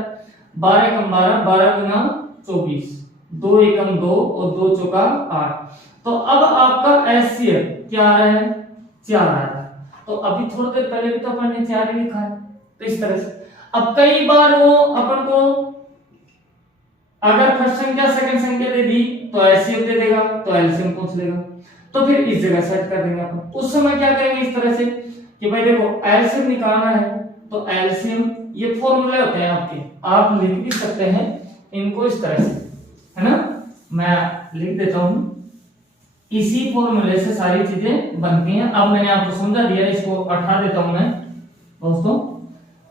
12 एकम 12, 12 गुना 24, 2 एकम 2 और 2 चौका 8। तो अब आपका एचसीएफ क्या आ रहा है, 4 आ रहा है। तो अभी थोड़ी देर पहले भी तो अपन ने 4 ही लिखा है। तो इस तरह से अब कई बार वो अपन को अगर फर्स्ट संख्या सेकंड संख्या दे दी तो एलसीएम दे देगा, तो एलसीएम पूछ लेगा, तो फिर इस जगह सेट कर देंगे अपन। उस समय क्या करेंगे इस तरह से कि भाई देखो एलसीएम निकालना है, तो एलसीएम ये फॉर्मूले होते हैं आपके, आप लिख भी सकते हैं इनको इस तरह से, है ना, मैं लिख देता हूं। इसी फॉर्मूले से सारी चीजें बनती हैं। अब मैंने आपको समझा दिया, इसको हटा देता हूं मैं दोस्तों,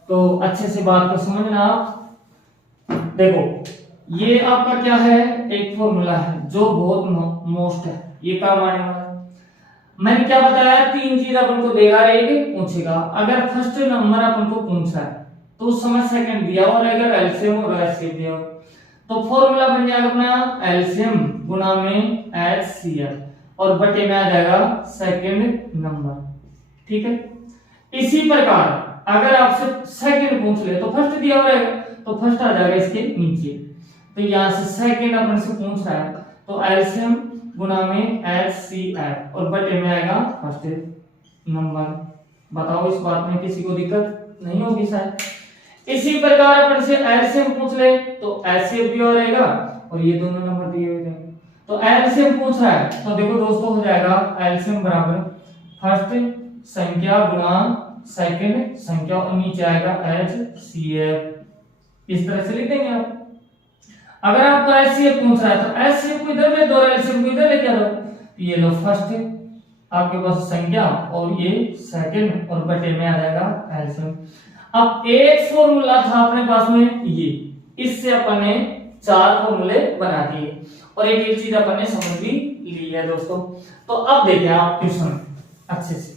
तो अच्छे से बात को समझना आप। देखो ये आपका क्या है, एक फॉर्मूला है जो बहुत मोस्ट है, ये काम आने वाला है। मैंने क्या बताया, 3 चीज अपन को देगा रहेगी, पूछेगा। अगर फर्स्ट नंबर अपन को पूछा है तो उस समय सेकंड दिया और अगर एलसीएम और एचसीएफ दिया हो तो फॉर्मूला बन जाएगा अपना एलसीएम गुना में एचसीएफ और बटे में आ जाएगा सेकंड नंबर, ठीक है। इसी प्रकार अगर आपसे सेकंड पूछ ले तो फर्स्ट दिया हुआ रहेगा तो फर्स्ट आ जाएगा इसके नीचे, तो यहां से सेकंड अपन से पूछ रहा है तो एलसीएम गुना में एचसीएफ और बटे में आएगा फर्स्ट नंबर। बताओ इस बात में किसी को दिक्कत नहीं होगी शायद। इसी प्रकार अपन से एलसीएम पूछ ले तो एचसीएफ दिया रहेगा और ये दोनों नंबर दिए हुए रहेंगे। तो एलसीएम पूछ रहा है तो देखो दोस्तों हो जाएगा एलसीएम बराबर फर्स्ट संख्या गुना सेकंड संख्या और नीचे आएगा एचसीएफ, इस तरह से लिख देंगे आप। अगर आपको एचसीएफ पूछ रहा है तो एचसीएफ को इधर ले दो, एलसीएम को इधर लेके आ दो, ये लो फर्स्ट आपके पास संख्या और ये सेकंड और बटे में आ जाएगा एलसीएम। अब एक फॉर्मूला था अपने पास में ये, इससे अपन ने 4 फॉर्मूले बना दिए और एक एक चीज अपन ने समझ भी ली है दोस्तों। तो अब देखिए आप क्वेश्चन अच्छे से,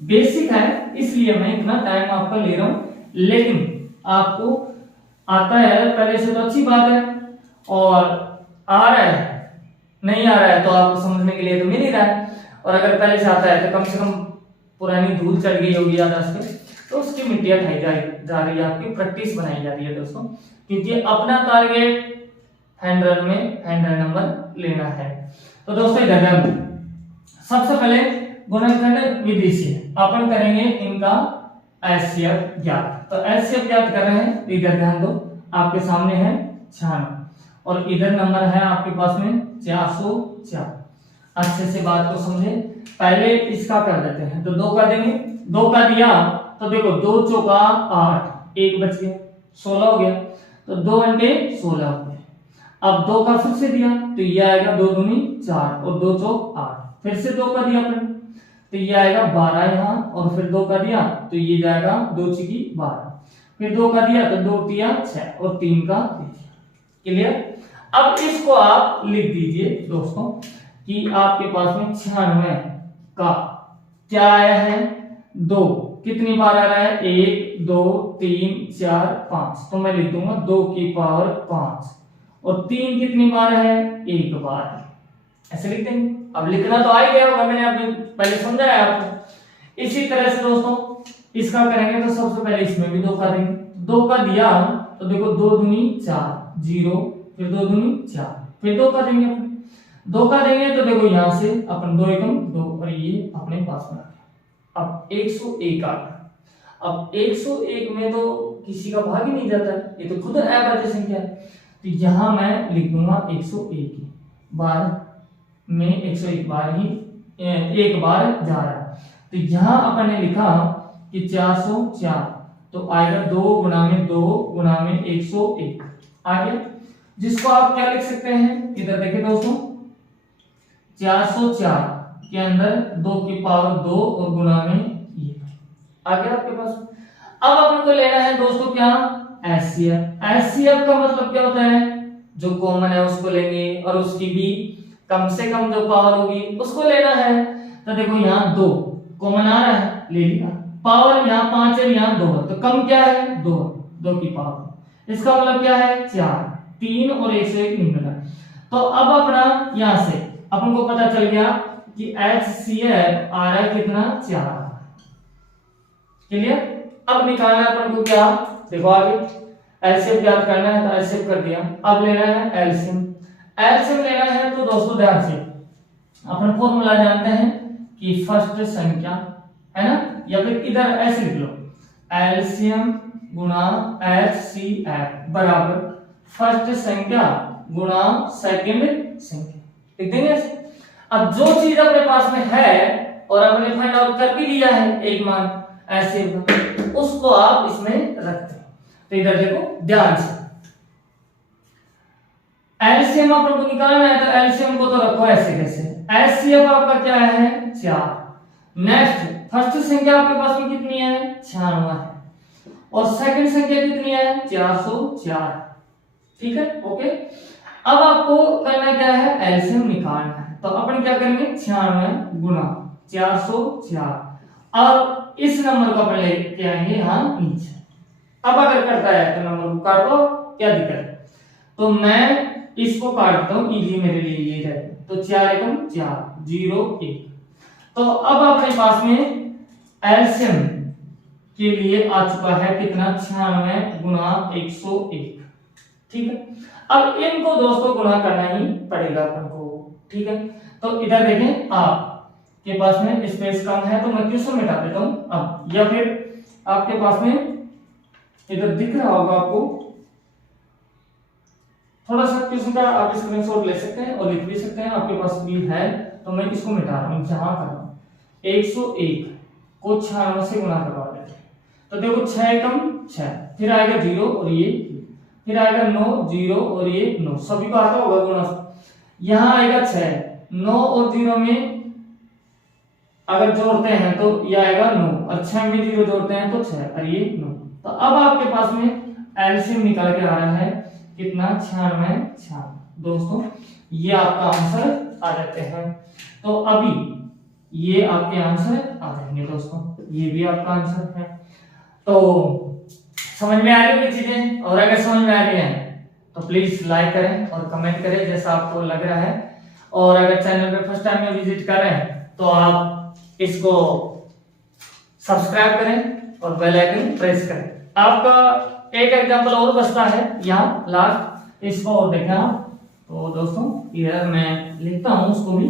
बेसिक है इसलिए मैं इतना टाइम आपका ले रहा हूं, लेकिन आपको आता है पहले से तो अच्छी बात है, और आ रहा है नहीं आ रहा है तो आपको समझने के लिए तो मिल ही रहा है, और अगर पहले से आता है तो कम से कम पुरानी धूल चढ़ गई होगी याददाश्त पे, तो उसकी मिट्टी हटाई जा रही है, आपकी प्रैक्टिस बनाई जा रही है दोस्तों, क्योंकि अपना टारगेट 100 में 100 नंबर लेना है। तो दोस्तों इधर सबसे पहले गुणनखंड विधि से अपन करेंगे इनका एचसीएफ ज्ञात। तो एचसीएफ ज्ञात कर रहे हैं, इधर ध्यान दो, आपके सामने है 96 और इधर नंबर है आपके पास में 404। अच्छे से बात को समझे, पहले इसका कर देते हैं, तो 2 का देंगे, 2 का दिया तो देखो 2 चौका 8, 1 बच गया 16 हो गया, तो 2 घंटे 16 हो गया। अब 2 का फिर से दिया तो ये आएगा 2 दूनी 4 और 2 चौक 8, फिर से 2 का दिया अपन तो ये आएगा 12 यहाँ, और फिर 2 का दिया तो ये जाएगा 2 चिकी 12, फिर 2 का दिया तो 2 तिया 6 और 3 का दे दिया। क्लियर। अब इसको आप लिख दीजिए दोस्तों कि आपके पास में 96 का क्या आया है 2, कितनी बार आ रहा है 1 2 3 4 5, तो मैं लिख दूंगा 2 की पावर 5, और 3 कितनी बार है 1 बार, ऐसे लिख देंगे। अब लिखना तो आ ही गया होगा, मैंने अभी पहले समझाया आपको। इसी तरह से दोस्तों इसका करेंगे तो सबसे पहले इसमें भी 2 का देंगे, 2 का दिया तो देखो 2 दूनी 4, 0, फिर 2 दूनी 4, फिर 2 का देंगे अपन, 2 का देंगे तो देखो यहाँ से अपन 2 एकम 2 और ये अपने पास में आ गया। अब 101 आ गया। अब 101 में तो किसी का भाग ही नहीं जाता है, ये तो खुद अभाज्य संख्या है, तो यहाँ मैं लिख दूंगा 101 बार में 101 बार ही एक बार जा रहा है। तो यहाँ अपन ने लिखा कि 404, तो आएगा 2 गुणा में 2 गुणा में 101 आ गया, जिसको आप क्या लिख सकते हैं, इधर देखिए दोस्तों, 404 के अंदर 2 की पावर 2 और गुणा में ये आ गया आपके पास। अब अपन को लेना है दोस्तों क्या, एचसीएफ। एचसीएफ का मतलब क्या होता है, जो कॉमन है उसको लेंगे और उसकी भी कम से कम जो पावर होगी उसको लेना है। तो देखो यहाँ 2 कॉमन आ रहा है, ले लिया, पावर यहाँ 5 है, यहाँ 2 है, तो कम क्या है, 2 की पावर, इसका मतलब क्या है 4, 3 और 101 निकला। तो अब अपना यहाँ से अपन को पता चल गया कि HCF आ रहा है कितना, 4। क्लियर। अब निकालना है अपन को क्या, देखो आगे एलसीएम ज्ञात करना है, तो एलसीएम कर दिया। अब लेना है एलसीएम। एलसीएम लेना है तो दोस्तों ध्यान से अपन फॉर्मूला जानते हैं कि फर्स्ट संख्या है ना, या फिर इधर ऐसे लिख लो, एलसीएम गुणा HCF बराबर फर्स्ट संख्या गुणा सेकंड संख्या, लिख देंगे ऐसे। अब जो चीज अपने पास में है और अपने फाइंड आउट कर भी लिया है एक मान ऐसे, उसको आप इसमें रखते हैं। तो इधर देखो ध्यान से, एलसीएम अपन को निकालना है, तो एलसीएम को तो रखो ऐसे कैसे, एचसीएफ आपका क्या है 4। नेक्स्ट फर्स्ट संख्या आपके पास में कितनी है, 96 है, और सेकंड संख्या कितनी है, 404। ठीक है, ओके। अब आपको करना क्या है, एलसीएम निकालना है, तो अपन क्या करेंगे, 96 गुणा 404, और इस नंबर को अपन लेके आएंगे यहाँ नीचे। अब अगर करता है तो नंबर को काट दो, क्या दिक्कत है, तो मैं इसको काटता हूँ, इजी मेरे लिए ये है, तो 4 एकम 4, 0 1। तो अब अपने पास में एलसीएम के लिए आ चुका है कितना, 96 गुणा 101। ठीक है, अब इनको दोस्तों गुणा करना ही पड़ेगा अपन को। ठीक है, तो इधर देखें आप के पास में स्पेस कम है, तो मैं क्वेश्चन मिटा देता हूं अब, या फिर आपके पास में इधर दिख रहा होगा आपको, थोड़ा सा क्वेश्चन का आप स्क्रीनशॉट ले सकते हैं और लिख भी सकते हैं, आपके पास भी है, तो मैं इसको मिटा रहा हूं, जहां कर रहा हूं 101 को 96 से गुणा करवा देते हैं, तो देखो 6 एकम 6, फिर आएगा 0 और ये, फिर आएगा 9 0 और ये 9, सभी को आता होगा गुणा। यहां आएगा 6, 9 और 0 में अगर जोड़ते हैं तो ये आएगा 9, और 6 में 0 जोड़ते हैं तो 6, और ये 9। तो अब आपके पास में एलसीएम निकल के आ रहा है कितना, 96। दोस्तों ये आपका आंसर आ जाते हैं, तो अभी ये आपके आंसर आ जाएंगे दोस्तों, ये भी आपका आंसर है। तो समझ में आ रही है चीजें, और अगर समझ में आ रही है तो प्लीज लाइक करें और कमेंट करें जैसा आपको लग रहा है, और अगर चैनल पे फर्स्ट टाइम में विजिट कर रहे हैं तो आप इसको सब्सक्राइब करें और बेल आइकन प्रेस करें। आपका एक एग्जांपल और बचता है यहाँ लास्ट, इसको और देखना। तो दोस्तों इधर मैं लिखता हूं उसको भी,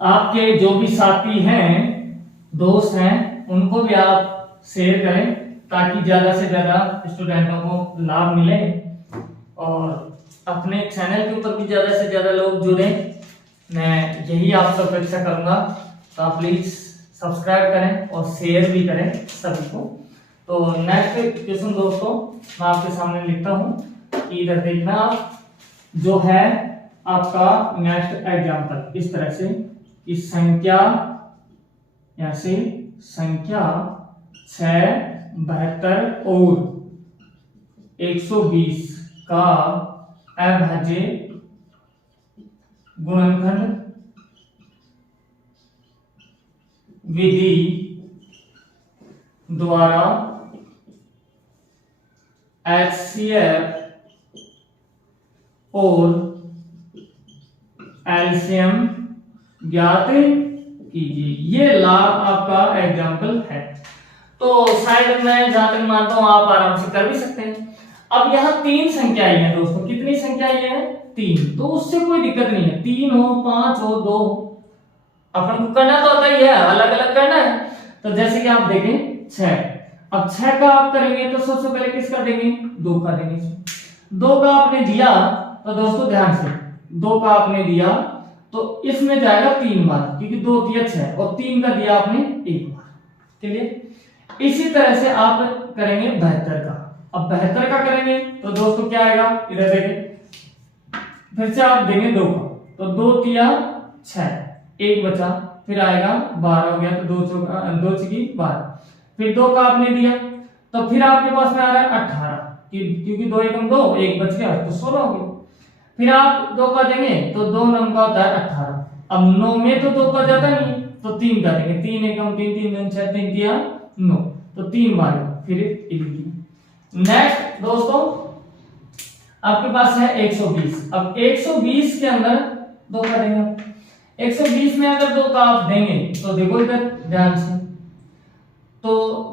आपके जो भी साथी हैं, दोस्त हैं, उनको भी आप शेयर करें ताकि ज्यादा से ज्यादा स्टूडेंटों को लाभ मिले, और अपने चैनल के ऊपर भी ज्यादा से ज्यादा लोग जुड़े, मैं यही आपसे अपेक्षा करूंगा। तो आप प्लीज सब्सक्राइब करें और शेयर भी करें सभी को। तो नेक्स्ट क्वेश्चन दोस्तों मैं आपके सामने लिखता हूं, इधर देखना आप, जो है आपका नेक्स्ट एग्जांपल इस तरह से, इस संख्या ऐसे संख्या 6 72 और 120 का अभाज्य गुणनखंड विधि द्वारा HCF और एलसीएम ज्ञात कीजिए। ये ला आपका एग्जाम्पल है। तो शायद मैं जहां तक मानता हूं आप आराम से कर भी सकते हैं। अब यहाँ 3 संख्या आई है दोस्तों, कितनी संख्या आई है 3, तो उससे कोई दिक्कत नहीं है, 3 हो 5 हो 2 हो, अपन को करना तो होता ही है, अलग अलग करना है। तो जैसे कि आप देखें 6, अब 6 का आप करेंगे तो सबसे पहले किसका देंगे 2 का देंगे। 2 का आपने दिया तो दोस्तों ध्यान से 2 का आपने दिया तो इसमें जाएगा 3 बार, क्योंकि 2 दिया 6 और 3 का दिया आपने 1 बार। क्लियर? इसी तरह से आप करेंगे 72 का। अब 72 का करेंगे तो दोस्तों क्या आएगा, इधर देखें, फिर से आप देंगे 2 का, तो 2 दिया 6, 1 बचा, फिर आएगा 12 हो गया, तो 2 छकी 12, फिर 2 का आपने दिया तो फिर आपके पास में आ रहा है 18, क्योंकि 2 एकम 2, 1 बच गया तो 16 हो गया। फिर आप 2 का देंगे तो 2 नंबर का होता है 18, अब 9 में तो 2 का जाता नहीं तो 3 का देंगे, 3 एकम 3, 3 दूनी 6, 3 दिया 9, तो 3 बार फिर 1। नेक्स्ट दोस्तों आपके पास है 120। अब 120 के अंदर 2 का देंगे। 120 में अगर 2 का आप देंगे तो देखो इधर ध्यान से, तो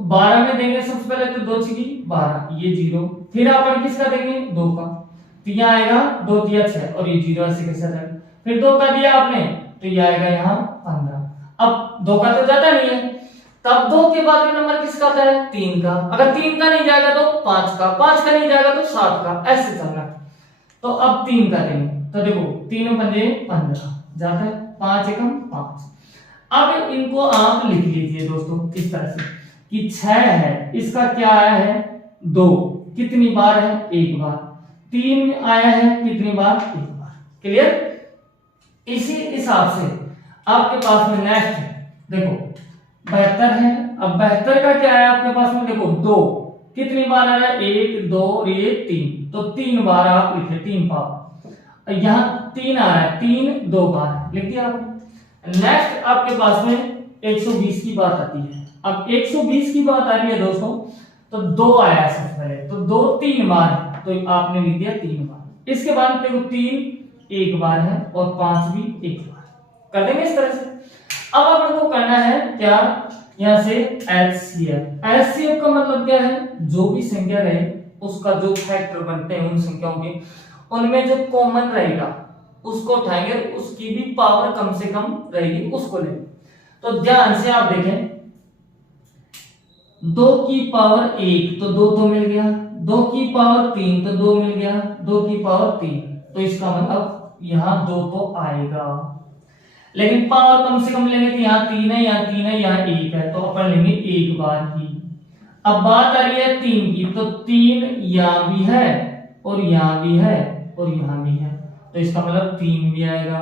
12 में देंगे सबसे पहले तो 2 छकी 12, ये 0, फिर अपन किसका देंगे 2 का, तो यहाँ आएगा 2 दिया 6 और ये 0 ऐसे कैसे जाएगा। फिर 2 का दिया आपने तो ये आएगा यहाँ 15। अब 2 का तो जाता नहीं है, तब 2 के बाद में नंबर किसका आता है 3 का, अगर 3 का नहीं जाएगा तो 5 का, 5 का नहीं जाएगा तो 7 का, ऐसे चलना। तो अब 3 का देंगे तो देखो 3 पंजे 15 जाता है, 5 एकम 5। अब इनको आप लिख लीजिए दोस्तों इस तरह से कि 6 है, इसका क्या आया है 2, कितनी बार है 1 बार, 3 आया है कितनी बार 1 बार। क्लियर? इसी हिसाब से आपके पास में नेक्स्ट देखो 72 है। अब 72 का क्या है आपके पास में देखो 2, कितनी बार आ रहा है 1 2 और ये 3, तो 3 बार आप लिखे, 3 पावर, यहाँ 3 आ रहा है 3 2 बार लिख दिया आपने। नेक्स्ट आपके पास में 120 की बात आती है। अब 120 की बात आ रही है दोस्तों, तो 2 आया सबसे पहले, तो 2 3 बार है तो आपने लिख दिया 3 बार। इसके बाद देखो 3 1 बार है और 5 भी 1 बार, कर देंगे इस तरह से। अब अपन को करना है क्या, यहां से एचसीएफ। एचसीएफ का मतलब क्या है, जो भी संख्या रहे उसका जो फैक्टर बनते हैं उन संख्याओं के, उनमें जो कॉमन रहेगा उसको उठाएंगे, उसकी भी पावर कम से कम रहेगी उसको लेंगे। तो ध्यान से आप देखें 2 की पावर 1 तो 2 तो मिल गया, 2 की पावर 3 तो 2 मिल गया, 2 की पावर 3, तो इसका मतलब यहाँ 2 तो आएगा, लेकिन पावर कम से कम लेंगे तो यहाँ 3 है, यहाँ 3 है, यहाँ 1 है, तो अपन लेंगे 1 बार की। अब बात आ रही है 3 की, तो 3 यहाँ भी है और यहाँ भी है और यहाँ भी है, तो इसका मतलब 3 भी आएगा।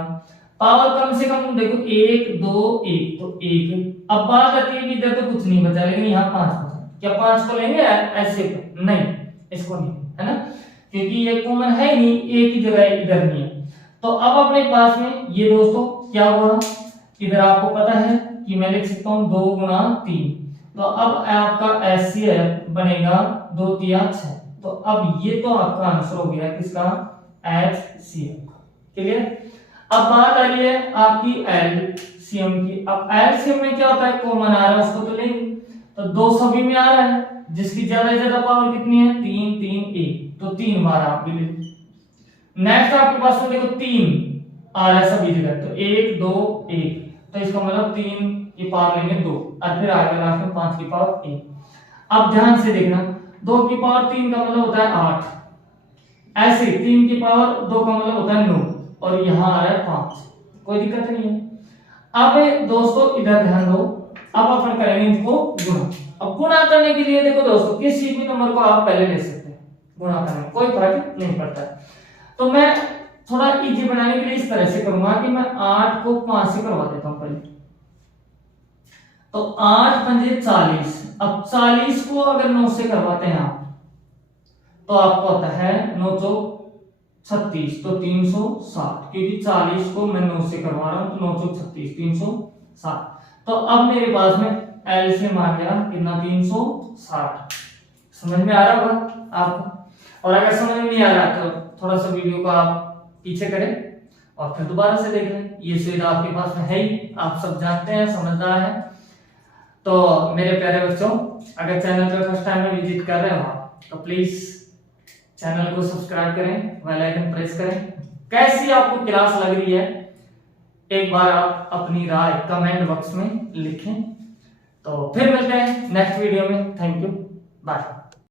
पावर कम से कम देखो 1 2 1 तो 1। अब बात आती है कि इधर तो कुछ नहीं बचा, लेकिन यहाँ 5 बचा, क्या 5 को लेंगे ऐसे? नहीं, इसको नहीं, है ना, क्योंकि ये कॉमन है ही नहीं, एक ही जगह इधर नहीं है। तो अब अपने पास में ये दोस्तों क्या हुआ, इधर आपको पता है कि मैं लिख सकता हूं 2 गुना 3, तो अब आपका एचसीएफ बनेगा 2 3 6, तो अब ये तो आपका आंसर हो गया किसका, एचसीएफ। क्लियर? अब बात आ रही है आपकी एलसीएम की। अब एलसीएम में क्या होता है, कॉमन आ रहा है उसको तो लेंगे, तो 2 सभी में आ रहा है, जिसकी ज्यादा से ज्यादा पावर कितनी है 3 3 1, तो 3 बार आप भी ले। नेक्स्ट आपके पास में देखो 3 आ रहा है सभी जगह, तो 1 2 1, तो इसका मतलब 3 की पावर लेंगे 2 और फिर आगे लास्ट में 5 की पावर 1। अब ध्यान से देखना 2 की पावर 3 का मतलब होता है 8, ऐसे 3 की पावर 2 का मतलब होता है 9, और यहाँ आ रहा है 5, कोई दिक्कत नहीं है। अब दोस्तों इधर ध्यान दो, अब अपन करेंगे इनको गुणा। अब गुणा करने के लिए देखो दोस्तों किसी भी नंबर को आप पहले ले सकते हैं, गुणा करने में कोई फर्क नहीं पड़ता है। तो मैं थोड़ा इजी बनाने के लिए इस तरह से करूंगा कि मैं 8 को 5 से करवा देता हूं पहले, तो 8 पंजे 40। अब 40 को अगर 9 से करवाते हैं आप, तो आपको होता है 9 चौक 36, तो 360, क्योंकि 40 को मैं 9 से करवा रहा हूं, तो 9 चौक 36 360। तो अब मेरे पास में एलसीएम आ गया कितना 360। समझ में आ रहा होगा आपको, और अगर समझ में नहीं आ रहा तो थोड़ा सा वीडियो को आप पीछे करें और फिर दोबारा से देख लें। ये सुविधा आपके पास में है ही, आप सब जानते हैं, समझदार हैं। तो मेरे प्यारे बच्चों, अगर चैनल पे फर्स्ट टाइम में विजिट कर रहे हो तो प्लीज चैनल को सब्सक्राइब करें, बेल आइकन प्रेस करें। कैसी आपको क्लास लग रही है एक बार आप अपनी राय कमेंट बॉक्स में लिखें। तो फिर मिलते हैं नेक्स्ट वीडियो में। Thank you, bye.